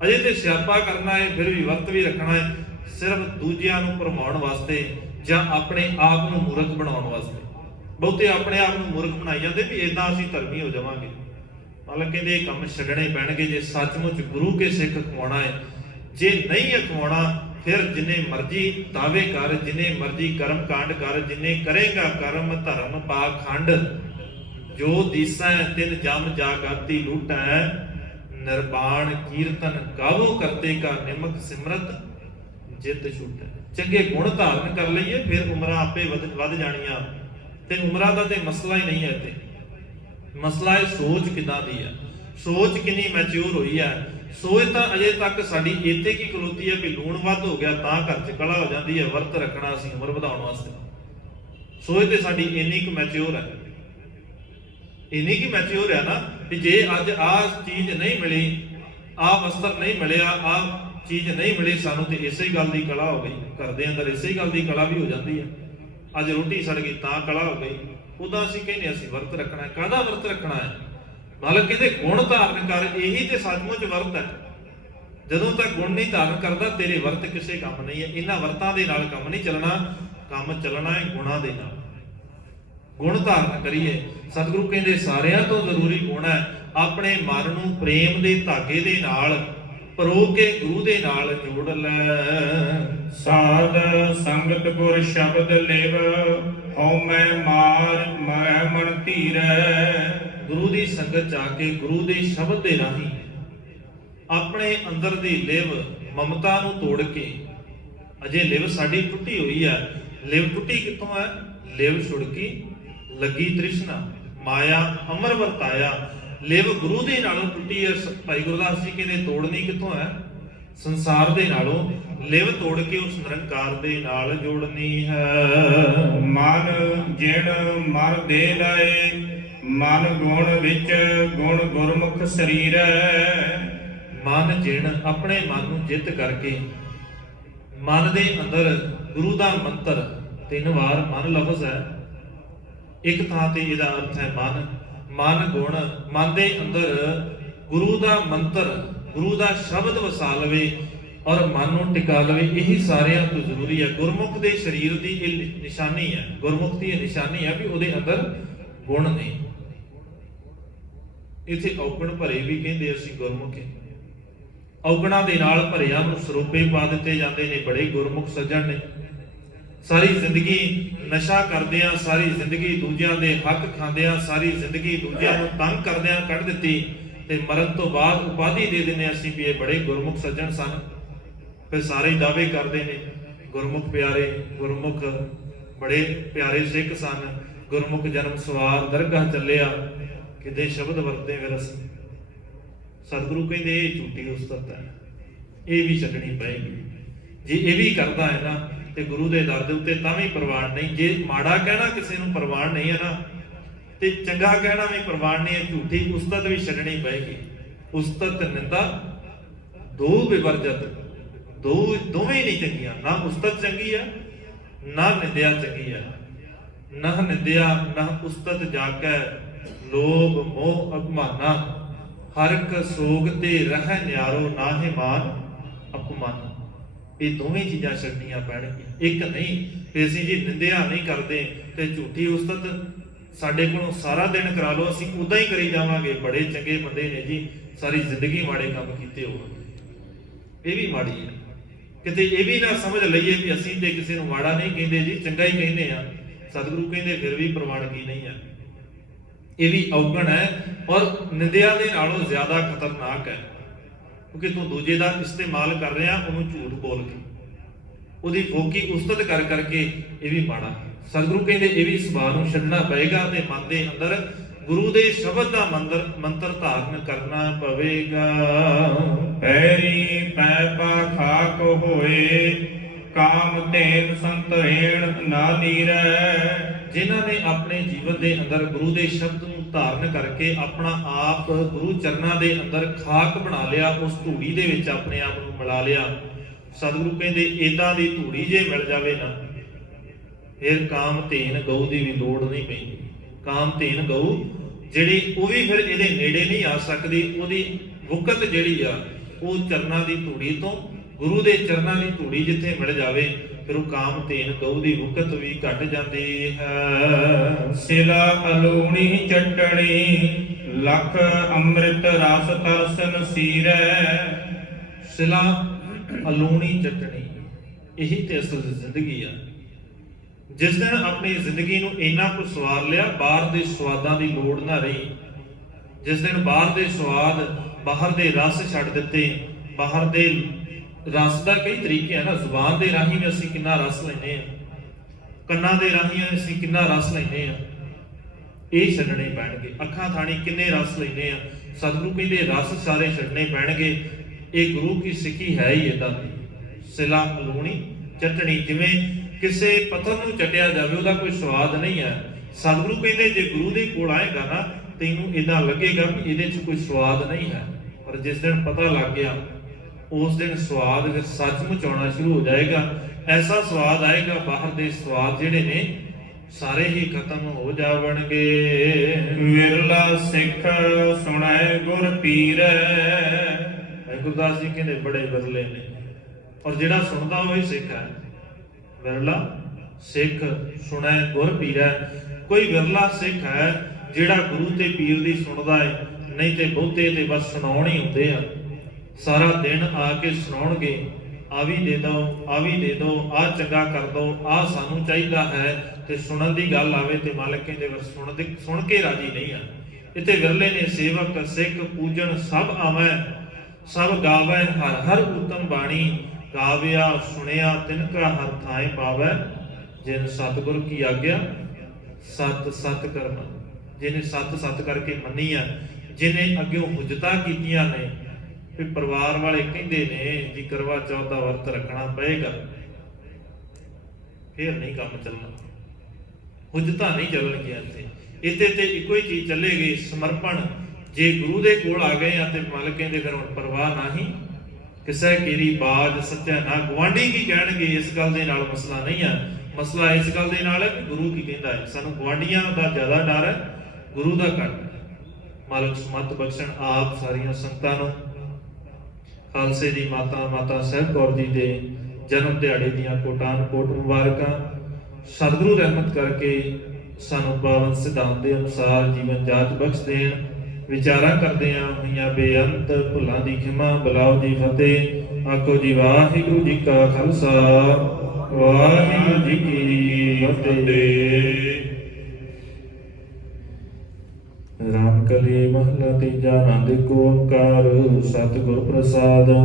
ਅਜੇ ਤੇ ਸਿਆਪਾ ਕਰਨਾ ਹੈ, ਫਿਰ ਵੀ ਵਰਤ ਵੀ ਰੱਖਣਾ ਹੈ, ਸਿਰਫ ਦੂਜਿਆਂ ਨੂੰ ਭਰਮਾਉਣ ਵਾਸਤੇ ਜਾਂ ਆਪਣੇ ਆਪ ਨੂੰ ਮੂਰਖ ਬਣਾਉਣ ਵਾਸਤੇ। ਬਹੁਤੇ ਆਪਣੇ ਆਪ ਨੂੰ ਮੂਰਖ ਬਣਾਈ ਜਾਂਦੇ ਵੀ ਇਦਾਂ ਅਸੀਂ ਧਰਮੀ ਹੋ ਜਾਵਾਂਗੇ। ਮਾਲਕ ਕਹਿੰਦੇ ਇਹ ਕੰਮ ਛੱਡਣੇ ਪੈਣਗੇ ਜੇ ਸੱਚਮੁੱਚ ਗੁਰੂ ਕੇ ਸਿੱਖ ਅਖਵਾਉਣਾ ਹੈ। ਜੇ ਨਹੀਂ ਅਖਵਾਉਣਾ ਫਿਰ ਜਿੰਨੇ ਮਰਜ਼ੀ ਦਾਅਵੇ ਕਰ, ਜਿੰਨੇ ਮਰਜ਼ੀ ਕਰਮ ਕਾਂਡ ਕਰ, ਜਿੰਨੇ ਕਰੇਗਾ ਕਰਮ ਧਰਮ ਪਾਖੰਡ, ਜੋ ਦੀਸੈ ਤਿਨ ਜਮ ਜਾਗਾਤੀ ਲੂਟੈ, ਨਿਰਬਾਣ ਕੀਰਤਨ ਗਾਵੋ ਕਰਤੇ ਕਾ ਨਿਮਕ ਸਿਮਰਤ ਜਿੱਤ ਛੁਟੈ। ਚੰਗੇ ਗੁਣ ਧਾਰਨ ਕਰ ਲਈਏ ਫਿਰ ਉਮਰਾਂ ਆਪੇ ਵੱਧ ਜਾਣੀਆਂ। ਤੇ ਉਮਰਾਂ ਦਾ ਤੇ ਮਸਲਾ ਹੀ ਨਹੀਂ ਹੈ, ਤੇ ਮਸਲਾ ਹੈ ਸੋਚ ਕਿੱਦਾਂ ਦੀ ਹੈ, ਸੋਚ ਕਿੰਨੀ ਮੈਚਿਓਰ ਹੋਈ ਹੈ। ਸੋਚ ਤਾਂ ਅਜੇ ਤੱਕ ਸਾਡੀ ਇੱਥੇ ਕੀ ਖਲੋਤੀ ਹੈ ਵੀ ਲੂਣ ਵੱਧ ਹੋ ਗਿਆ ਤਾਂ ਘਰ 'ਚ ਕਲਾ ਹੋ ਜਾਂਦੀ ਹੈ, ਵਰਤ ਰੱਖਣਾ ਅਸੀਂ ਉਮਰ ਵਧਾਉਣ ਵਾਸਤੇ। ਸੋਚ ਤੇ ਸਾਡੀ ਇੰਨੀ ਕੁ ਮੈਚਿਓਰ ਹੈ, ਇੰਨੀ ਕੁ ਮੈਚਿਓਰ ਹੈ ਨਾ ਵੀ ਜੇ ਅੱਜ ਆਹ ਚੀਜ਼ ਨਹੀਂ ਮਿਲੀ, ਆਹ ਵਸਤਰ ਨਹੀਂ ਮਿਲਿਆ, ਆਹ ਚੀਜ਼ ਨਹੀਂ ਮਿਲੀ ਸਾਨੂੰ, ਤੇ ਇਸੇ ਗੱਲ ਦੀ ਕਲਾ ਹੋ ਗਈ। ਘਰ ਦੇ ਅੰਦਰ ਇਸੇ ਗੱਲ ਦੀ ਕਲਾ ਵੀ ਹੋ ਜਾਂਦੀ ਹੈ। ਅੱਜ ਰੋਟੀ ਸੜ ਗਈ ਤਾਂ ਕਲਾ ਹੋ ਗਈ। ਉਦਾਂ ਅਸੀਂ ਕਹਿੰਦੇ ਅਸੀਂ ਵਰਤ ਰੱਖਣਾ ਹੈ। ਕਾਹਦਾ ਵਰਤ ਰੱਖਣਾ ਹੈ? ਮਾਲਕ ਕਹਿੰਦੇ ਗੁਣ ਧਾਰਨ ਕਰ, ਇਹੀ ਤੇ ਸੱਚਮੁੱਚ ਵਰਤ ਹੈ। ਜਦੋਂ ਤੱਕ ਗੁਣ ਨਹੀਂ ਧਾਰਨ ਕਰਦਾ ਤੇਰੇ ਵਰਤ ਕਿਸੇ ਕੰਮ ਨਹੀਂ ਹੈ। ਇਹਨਾਂ ਵਰਤਾਂ ਦੇ ਨਾਲ ਕੰਮ ਨਹੀਂ ਚੱਲਣਾ, ਕੰਮ ਚੱਲਣਾ ਹੈ ਗੁਣਾਂ ਦੇ ਨਾਲ। ਗੁਣ ਧਾਰਨ ਕਰੀਏ। ਸਤਿਗੁਰੂ ਕਹਿੰਦੇ ਸਾਰਿਆਂ ਤੋਂ ਜ਼ਰੂਰੀ ਗੁਣ ਹੈ ਆਪਣੇ ਮਨ ਨੂੰ ਪ੍ਰੇਮ ਦੇ ਧਾਗੇ ਦੇ ਨਾਲ ਪਰੋ ਕੇ ਗੁਰੂ ਦੇ ਨਾਲ ਜੋੜ ਲੈ। ਸਾਧ ਸੰਗਤ ਗੁਰ ਸ਼ਬਦ ਲਿਵ, ਹਉ ਮੈਂ ਮਾਰ ਮਰੈ ਮਨ ਧੀਰੈ। ਗੁਰੂ ਦੀ ਸੰਗਤ ਜਾ ਕੇ ਗੁਰੂ ਦੇ ਸ਼ਬਦ ਦੇ ਰਾਹੀਂ ਆਪਣੇ ਅੰਦਰ ਦੀ ਲਿਵ ਮਮਤਾ ਨੂੰ ਤੋੜ ਕੇ, ਅਜੇ ਲਿਵ ਸਾਡੀ ਟੁੱਟੀ ਹੋਈ ਹੈ। ਲਿਵ ਟੁੱਟੀ ਕਿੱਥੋਂ ਹੈ? ਲਿਵ ਛੁੜਕੀ ਲੱਗੀ ਤ੍ਰਿਸ਼ਨਾ, ਮਾਇਆ ਅਮਰ ਵਰਤਾਇਆ। ਲਿਵ ਗੁਰੂ ਦੇ ਨਾਲੋਂ ਟੁੱਟੀ ਹੈ। ਭਾਈ ਗੁਰਦਾਸ ਜੀ ਕਹਿੰਦੇ ਤੋੜਨੀ ਕਿੱਥੋਂ ਹੈ? ਸੰਸਾਰ ਦੇ ਨਾਲੋਂ ਲਿਵ ਤੋੜ ਕੇ ਉਸ ਨਿਰੰਕਾਰ ਦੇ ਨਾਲ ਜੋੜਨੀ ਹੈ। ਮਨ ਜਿਣ ਮਨ ਦੇ ਲਏ, ਮਨ ਗੁਣ ਵਿੱਚ ਗੁਣ ਗੁਰਮੁਖ ਸਰੀਰੈ। ਮਨ ਜਿਣ ਆਪਣੇ ਮਨ ਨੂੰ ਜਿੱਤ ਕਰਕੇ, ਮਨ ਦੇ ਅੰਦਰ ਗੁਰੂ ਦਾ ਮੰਤਰ, 3 ਵਾਰ ਮਨ ਲਫ਼ਜ਼ ਹੈ, ਇੱਕ ਥਾਂ ਤੇ ਇਹਦਾ ਅਰਥ ਹੈ ਮਨ। ਮਨ ਗੁਣ, ਮਨ ਦੇ ਅੰਦਰ ਗੁਰੂ ਦਾ ਮੰਤਰ, ਗੁਰੂ ਦਾ ਸ਼ਬਦ ਵਸਾ ਲਵੇ ਔਰ ਮਨ ਨੂੰ ਟਿਕਾ ਲਵੇ। ਇਹੀ ਸਾਰਿਆਂ ਤੋਂ ਜ਼ਰੂਰੀ ਹੈ। ਗੁਰਮੁਖ ਦੇ ਸਰੀਰ ਦੀ ਇਹ ਨਿਸ਼ਾਨੀ ਹੈ, ਗੁਰਮੁਖ ਦੀ ਇਹ ਨਿਸ਼ਾਨੀ ਹੈ ਵੀ ਉਹਦੇ ਅੰਦਰ ਗੁਣ ਨੇ। ਇੱਥੇ ਔਗਣ ਭਰੇ ਵੀ ਕਹਿੰਦੇ ਅਸੀਂ ਗੁਰਮੁਖ ਹੈ। ਔਗਣਾਂ ਦੇ ਨਾਲ ਭਰਿਆ ਨੂੰ ਸਰੋਪੇ ਪਾ ਦਿੱਤੇ ਜਾਂਦੇ ਨੇ। ਬੜੇ ਗੁਰਮੁਖ ਸੱਜਣ ਨੇ, ਸਾਰੀ ਜ਼ਿੰਦਗੀ ਨਸ਼ਾ ਕਰਦਿਆਂ, ਸਾਰੀ ਜ਼ਿੰਦਗੀ ਦੂਜਿਆਂ ਦੇ ਹੱਕ ਖਾਂਦਿਆਂ, ਸਾਰੀ ਜ਼ਿੰਦਗੀ ਦੂਜਿਆਂ ਨੂੰ ਤੰਗ ਕਰਦਿਆਂ ਕੱਢ ਦਿੱਤੀ, ਤੇ ਮਰਨ ਤੋਂ ਬਾਅਦ ਉਪਾਧੀ ਦੇ ਦਿੰਦੇ ਅਸੀਂ ਵੀ ਇਹ ਬੜੇ ਗੁਰਮੁਖ ਸੱਜਣ ਸਨ। ਫਿਰ ਸਾਰੇ ਦਾਅਵੇ ਕਰਦੇ ਨੇ ਗੁਰਮੁਖ ਪਿਆਰੇ, ਗੁਰਮੁਖ ਬੜੇ ਪਿਆਰੇ ਸਿੱਖ ਸਨ। ਗੁਰਮੁਖ ਜਨਮ ਸਵਾਰ ਦਰਗਾਹ ਚੱਲਿਆ, ਕਿਤੇ ਸ਼ਬਦ ਵਰਤੇ ਵਿਰਸ। ਸਤਿਗੁਰੂ ਕਹਿੰਦੇ ਇਹ ਝੂਠੀ ਉਸਤਤ ਹੈ, ਇਹ ਵੀ ਛੱਡਣੀ ਪਏਗੀ। ਜੇ ਇਹ ਵੀ ਕਰਦਾ ਹੈ ਨਾ ਤੇ ਗੁਰੂ ਦੇ ਦਰ ਦੇ ਉੱਤੇ ਤਾਂ ਵੀ ਪ੍ਰਵਾਨ ਨਹੀਂ। ਜੇ ਮਾੜਾ ਕਹਿਣਾ ਕਿਸੇ ਨੂੰ ਪ੍ਰਵਾਨ ਨਹੀਂ ਹੈ ਨਾ, ਤੇ ਚੰਗਾ ਕਹਿਣਾ ਵੀ ਪ੍ਰਵਾਨ ਨਹੀਂ ਹੈ। ਝੂਠੀ ਉਸਤਤ ਵੀ ਛੱਡਣੀ ਪਏਗੀ। ਉਸਤਤ ਨਿੰਦਾ ਦੋ ਵਿਵਰਜਤ, ਦੋਵੇਂ ਨਹੀਂ ਚੰਗੀਆਂ। ਨਾ ਉਸਤਤ ਚੰਗੀ ਆ, ਨਾ ਨਿੰਦਿਆ ਚੰਗੀ ਆ। ਨਾ ਨਿੰਦਿਆ ਨਾ ਉਸਤਤ ਜਾਗੈ, ਲੋਭ ਮੋਹ ਅਭਿਮਾਨਾ। ਹਰ ਇੱਕ ਸੋਗ ਤੇ ਰਹਿ ਨਿਆਰੋ, ਨਾਹਿ ਮਾਨ ਅਪਮਾਨ। ਇਹ ਦੋਵੇਂ ਚੀਜ਼ਾਂ ਛੱਡਣੀਆਂ ਪੈਣਗੀਆਂ, ਇੱਕ ਨਹੀਂ। ਤੇ ਅਸੀਂ ਜੀ ਨਿੰਦਿਆ ਨਹੀਂ ਕਰਦੇ ਤੇ ਝੂਠੀ ਉਸਤਤ ਸਾਡੇ ਕੋਲੋਂ ਸਾਰਾ ਦਿਨ ਕਰਾ ਲਓ, ਅਸੀਂ ਉਦਾਂ ਹੀ ਕਰੀ ਜਾਵਾਂਗੇ। ਬੜੇ ਚੰਗੇ ਬੰਦੇ ਨੇ ਜੀ, ਸਾਰੀ ਜ਼ਿੰਦਗੀ ਮਾੜੇ ਕੰਮ ਕੀਤੇ ਹੋਣਗੇ। ਇਹ ਵੀ ਮਾੜੀ ਹੈ। ਕਿਤੇ ਇਹ ਵੀ ਨਾ ਸਮਝ ਲਈਏ ਵੀ ਅਸੀਂ ਤੇ ਕਿਸੇ ਨੂੰ ਮਾੜਾ ਨਹੀਂ ਕਹਿੰਦੇ ਜੀ, ਚੰਗਾ ਹੀ ਕਹਿੰਦੇ ਆ। ਸਤਿਗੁਰੂ ਕਹਿੰਦੇ ਫਿਰ ਵੀ ਪ੍ਰਵਾਨਗੀ ਨਹੀਂ ਹੈ। ਇਹ ਵੀ ਔਗਣ ਹੈ ਔਰ ਨਿੰਦਿਆ ਦੇ ਨਾਲੋਂ ਜ਼ਿਆਦਾ ਖਤਰਨਾਕ ਹੈ, ਕਿਉਂਕਿ ਤੂੰ ਦੂਜੇ ਦਾ ਇਸਤੇਮਾਲ ਕਰ ਰਿਹਾ, ਉਹਨੂੰ ਝੂਠ ਬੋਲ ਕੇ, ਉਹਦੀ ਫੋਕੀ ਉਸਤਤ ਕਰ ਕਰਕੇ। ਇਹ ਵੀ ਮਾੜਾ। ਸਤਿਗੁਰੂ ਕਹਿੰਦੇ ਇਹ ਵੀ ਸੁਭਾਅ ਨੂੰ ਛੱਡਣਾ ਪਏਗਾ ਤੇ ਮਨ ਦੇ ਅੰਦਰ ਗੁਰੂ ਦੇ ਸ਼ਬਦ ਦਾ ਮੰਤਰ ਧਾਰਨ ਕਰਨਾ ਪਵੇਗਾ। ਪੈਰੀ ਪੈ ਪਾ ਖਾਕ ਹੋਏ, ਕਾਮ ਧੇਨ ਸੰਤਰੇਣ ਨਾ ਨੀਰੈ। ਜਿਨ੍ਹਾਂ ਨੇ ਆਪਣੇ ਜੀਵਨ ਦੇ ਅੰਦਰ ਗੁਰੂ ਦੇ ਸ਼ਬਦ ਨੂੰ ਧਾਰਨ ਕਰਕੇ ਆਪਣਾ ਆਪ ਗੁਰੂ ਚਰਨਾਂ ਦੇ ਅੰਦਰ ਖਾਕ ਬਣਾ ਲਿਆ, ਉਸ ਧੂੜੀ ਦੇ ਵਿੱਚ ਆਪਣੇ ਆਪ ਨੂੰ ਮਿਲਾ ਲਿਆ। ਸਤਿਗੁਰੂ ਕਹਿੰਦੇ ਏਦਾਂ ਦੀ ਧੂੜੀ ਜੇ ਮਿਲ ਜਾਵੇ ਨਾ, ਫਿਰ ਕਾਮ ਧੇਨ ਗਊ ਦੀ ਵੀ ਲੋੜ ਨਹੀਂ ਪੈਂਦੀ। ਕਾਮ ਧੇਨ ਗਊ ਜਿਹੜੀ, ਉਹ ਵੀ ਫਿਰ ਇਹਦੇ ਨੇੜੇ ਨਹੀਂ ਆ ਸਕਦੀ। ਉਹਦੀ ਵੁਕਤ ਜਿਹੜੀ ਆ ਉਹ ਚਰਨਾਂ ਦੀ ਧੂੜੀ ਤੋਂ, ਗੁਰੂ ਦੇ ਚਰਨਾਂ ਦੀ ਧੂੜੀ ਜਿੱਥੇ ਮਿਲ ਜਾਵੇ, ਫਿਰ ਉਹ ਕਾਮ ਧੇਨ ਗਊ ਦੀ ਵੁਕਤ ਵੀ ਘਟ ਜਾਂਦੀ ਹੈ। ਸਿਲਾ ਅਲੂਣੀ ਚਟਣੀ, ਲਖ ਅੰਮ੍ਰਿਤ ਰਸ ਤਰਸਨ ਸੀਰੈ। ਸਿਲਾ ਅਲੂਣੀ ਚਟਣੀ, ਇਹੀ ਤੇ ਅਸਲ ਜ਼ਿੰਦਗੀ ਆ। ਜਿਸ ਦਿਨ ਆਪਣੀ ਜ਼ਿੰਦਗੀ ਨੂੰ ਇੰਨਾ ਕੁ ਸਵਾਰ ਲਿਆ, ਬਾਹਰ ਦੇ ਸਵਾਦਾਂ ਦੀ ਲੋੜ ਨਾ ਰਹੀ। ਜਿਸ ਦਿਨ ਬਾਹਰ ਦੇ ਸਵਾਦ, ਬਾਹਰ ਦੇ ਰਸ ਛੱਡ ਦਿੱਤੇ। ਬਾਹਰ ਦੇ ਰਸ ਦਾ ਕਈ ਤਰੀਕੇ ਆ ਨਾ, ਜ਼ੁਬਾਨ ਦੇ ਰਾਹੀਂ ਵੀ ਅਸੀਂ ਕਿੰਨਾ ਰਸ ਲੈਂਦੇ ਆ, ਕੰਨਾਂ ਦੇ ਰਾਹੀਂ ਅਸੀਂ ਕਿੰਨਾ ਰਸ ਲੈਂਦੇ ਆ। ਇਹ ਛੱਡਣੇ ਪੈਣਗੇ। ਅੱਖਾਂ ਥਾਣੀ ਕਿੰਨੇ ਰਸ ਲੈਂਦੇ ਆ। ਸਤਿਗੁਰੂ ਕਹਿੰਦੇ ਰਸ ਸਾਰੇ ਛੱਡਣੇ ਪੈਣਗੇ। ਇਹ ਗੁਰੂ ਕੀ ਸਿੱਖੀ ਹੈ ਹੀ ਏਦਾਂ ਦੀ। ਸਿਲਾ ਅਲੂਣੀ ਚਟਣੀ, ਜਿਵੇਂ ਕਿਸੇ ਪੱਥਰ ਨੂੰ ਚੱਟਿਆ ਜਾਵੇ ਉਹਦਾ ਕੋਈ ਸਵਾਦ ਨਹੀਂ ਹੈ। ਸਤਿਗੁਰੂ ਕਹਿੰਦੇ ਜੇ ਗੁਰੂ ਦੇ ਕੋਲ ਆਏਗਾ ਨਾ, ਤੈਨੂੰ ਇਦਾਂ ਲੱਗੇਗਾ ਵੀ ਇਹਦੇ 'ਚ ਕੋਈ ਸਵਾਦ ਨਹੀਂ ਹੈ। ਪਰ ਜਿਸ ਦਿਨ ਪਤਾ ਲੱਗ ਗਿਆ, ਉਸ ਦਿਨ ਸਵਾਦ ਫਿਰ ਸੱਚਮੁੱਚ ਆਉਣਾ ਸ਼ੁਰੂ ਹੋ ਜਾਏਗਾ। ਐਸਾ ਸਵਾਦ ਆਏਗਾ, ਬਾਹਰ ਦੇ ਸਵਾਦ ਜਿਹੜੇ ਨੇ ਸਾਰੇ ਹੀ ਖਤਮ ਹੋ ਜਾਵਣਗੇ। ਵਿਰਲਾ ਸਿੱਖ ਸੁਣੈ ਗੁਰ ਪੀਰੈ। ਗੁਰਦਾਸ ਜੀ ਕਹਿੰਦੇ ਬੜੇ ਵਿਰਲੇ ਨੇ, ਔਰ ਜਿਹੜਾ ਸੁਣਦਾ ਉਹ ਹੀ ਸਿੱਖ ਹੈ। ਵਿਰਲਾ ਸਿੱਖ ਸੁਣੈ ਗੁਰ ਪੀਰੈ। ਕੋਈ ਵਿਰਲਾ ਸਿੱਖ ਹੈ ਜਿਹੜਾ ਗੁਰੂ ਤੇ ਪੀਰ ਦੀ ਸੁਣਦਾ ਹੈ, ਨਹੀਂ ਤੇ ਬਹੁਤੇ ਤੇ ਬਸ ਸੁਣਾਉਣ ਹੀ ਹੁੰਦੇ ਆ। ਸਾਰਾ ਦਿਨ ਆ ਕੇ ਸੁਣਾਉਣਗੇ, ਆ ਵੀ ਦੇ ਦਿਓ, ਆ ਵੀ ਦੇ ਦਿਓ, ਆ ਚੰਗਾ ਕਰ ਦਿਓ, ਆ ਸਾਨੂੰ ਚਾਹੀਦਾ ਹੈ। ਤੇ ਸੁਣਨ ਦੀ ਗੱਲ ਆਵੇ ਤੇ ਮਾਲਕ ਕਹਿੰਦੇ ਸੁਣ ਕੇ ਰਾਜੀ ਨਹੀਂ ਆ। ਇੱਥੇ ਵਿਰਲੇ ਨੇ ਸੇਵਕ ਸਿੱਖ ਪੂਜਣ ਸਭ ਆਵੈ, ਸਭ ਗਾਵੈ ਹਰ ਹਰ ਉਤਮ ਬਾਣੀ। ਗਾਵਿਆ ਸੁਣਿਆ ਤਿਨ ਕਾ ਹਰ ਥਾਏ ਪਾਵੈ, ਜਿਨ ਸਤਿਗੁਰ ਕੀ ਆਗਿਆ ਸਤ ਸਤ ਕਰਨਾ। ਜਿਹਨੇ ਸਤ ਸਤ ਕਰਕੇ ਮੰਨੀ ਆ, ਜਿਹਨੇ ਅੱਗਿਓਂ ਹੁਜਤਾਂ ਕੀਤੀਆਂ ਨੇ। ਫਿਰ ਪਰਿਵਾਰ ਵਾਲੇ ਕਹਿੰਦੇ ਨੇ ਜੀ ਕਰਵਾ ਚੌਥ ਦਾ ਵਰਤ ਰੱਖਣਾ ਪਏਗਾ, ਫਿਰ ਨਹੀਂ ਕੰਮ ਚੱਲਣਾ। ਹੁਜਤਾਂ ਨਹੀਂ ਚੱਲਣਗੀਆਂ ਇੱਥੇ ਤੇ ਇੱਕੋ ਹੀ ਚੀਜ਼ ਚੱਲੇਗੀ, ਸਮਰਪਣ। ਜੇ ਗੁਰੂ ਦੇ ਕੋਲ ਆ ਗਏ ਆ ਤੇ ਮਾਲਕ ਕਹਿੰਦੇ ਫਿਰ ਹੁਣ ਪਰਵਾਹ ਨਹੀਂ, ਕਿਸੇ ਕੀਰੀ ਬਾਜ ਸੱਚਾ ਨਾ। ਗੁਆਂਢੀ ਕੀ ਕਹਿਣਗੇ ਇਸ ਗੱਲ ਦੇ ਨਾਲ ਮਸਲਾ ਨਹੀਂ ਆ। ਮਸਲਾ ਇਸ ਗੱਲ ਦੇ ਨਾਲ ਹੈ ਕਿ ਗੁਰੂ ਕੀ ਕਹਿੰਦਾ ਹੈ। ਸਾਨੂੰ ਗੁਆਂਢੀਆਂ ਦਾ ਜ਼ਿਆਦਾ ਡਰ ਹੈ, ਗੁਰੂ ਦਾ ਘੱਟ। ਮਾਲਕ ਸਮਤ ਬਖਸ਼ਣ ਆਪ ਸਾਰੀਆਂ ਸੰਗਤਾਂ ਨੂੰ। ਖਾਲਸੇ ਦੀ ਮਾਤਾ ਸਾਹਿਬ ਕੌਰ ਜੀ ਦੇ ਜਨਮ ਦਿਹਾੜੇ ਦੀਆਂ ਕੋਟਾਨ ਕੋਟ ਮੁਬਾਰਕਾਂ। ਸਤਿਗੁਰੂ ਰਹਿਮਤ ਕਰਕੇ ਸਾਨੂੰ ਪਾਵਨ ਸਿਧਾਂਤ ਦੇ ਅਨੁਸਾਰ ਜੀਵਨ ਜਾਚ ਬਖਸ਼ ਦੇਣ। ਵਿਚਾਰਾਂ ਕਰਦਿਆਂ ਹੋਈਆਂ ਬੇਅੰਤ ਭੁੱਲਾਂ ਦੀ ਖਿਮਾ, ਬੁਲਾਓ ਜੀ ਫਤਿਹ। ਆਖੋ ਜੀ ਵਾਹਿਗੁਰੂ ਜੀ ਕਾ ਖਾਲਸਾ, ਵਾਹਿਗੁਰੂ ਜੀ ਕੀ ਫਤਿਹ। ਰਾਮ ਕਲੀ ਮਹਲਾ ਤੀਜਾ। ਆਨੰਦ ਏਕ ਓੰਕਾਰ ਸਤਿਗੁਰ ਪ੍ਰਸਾਦਿ।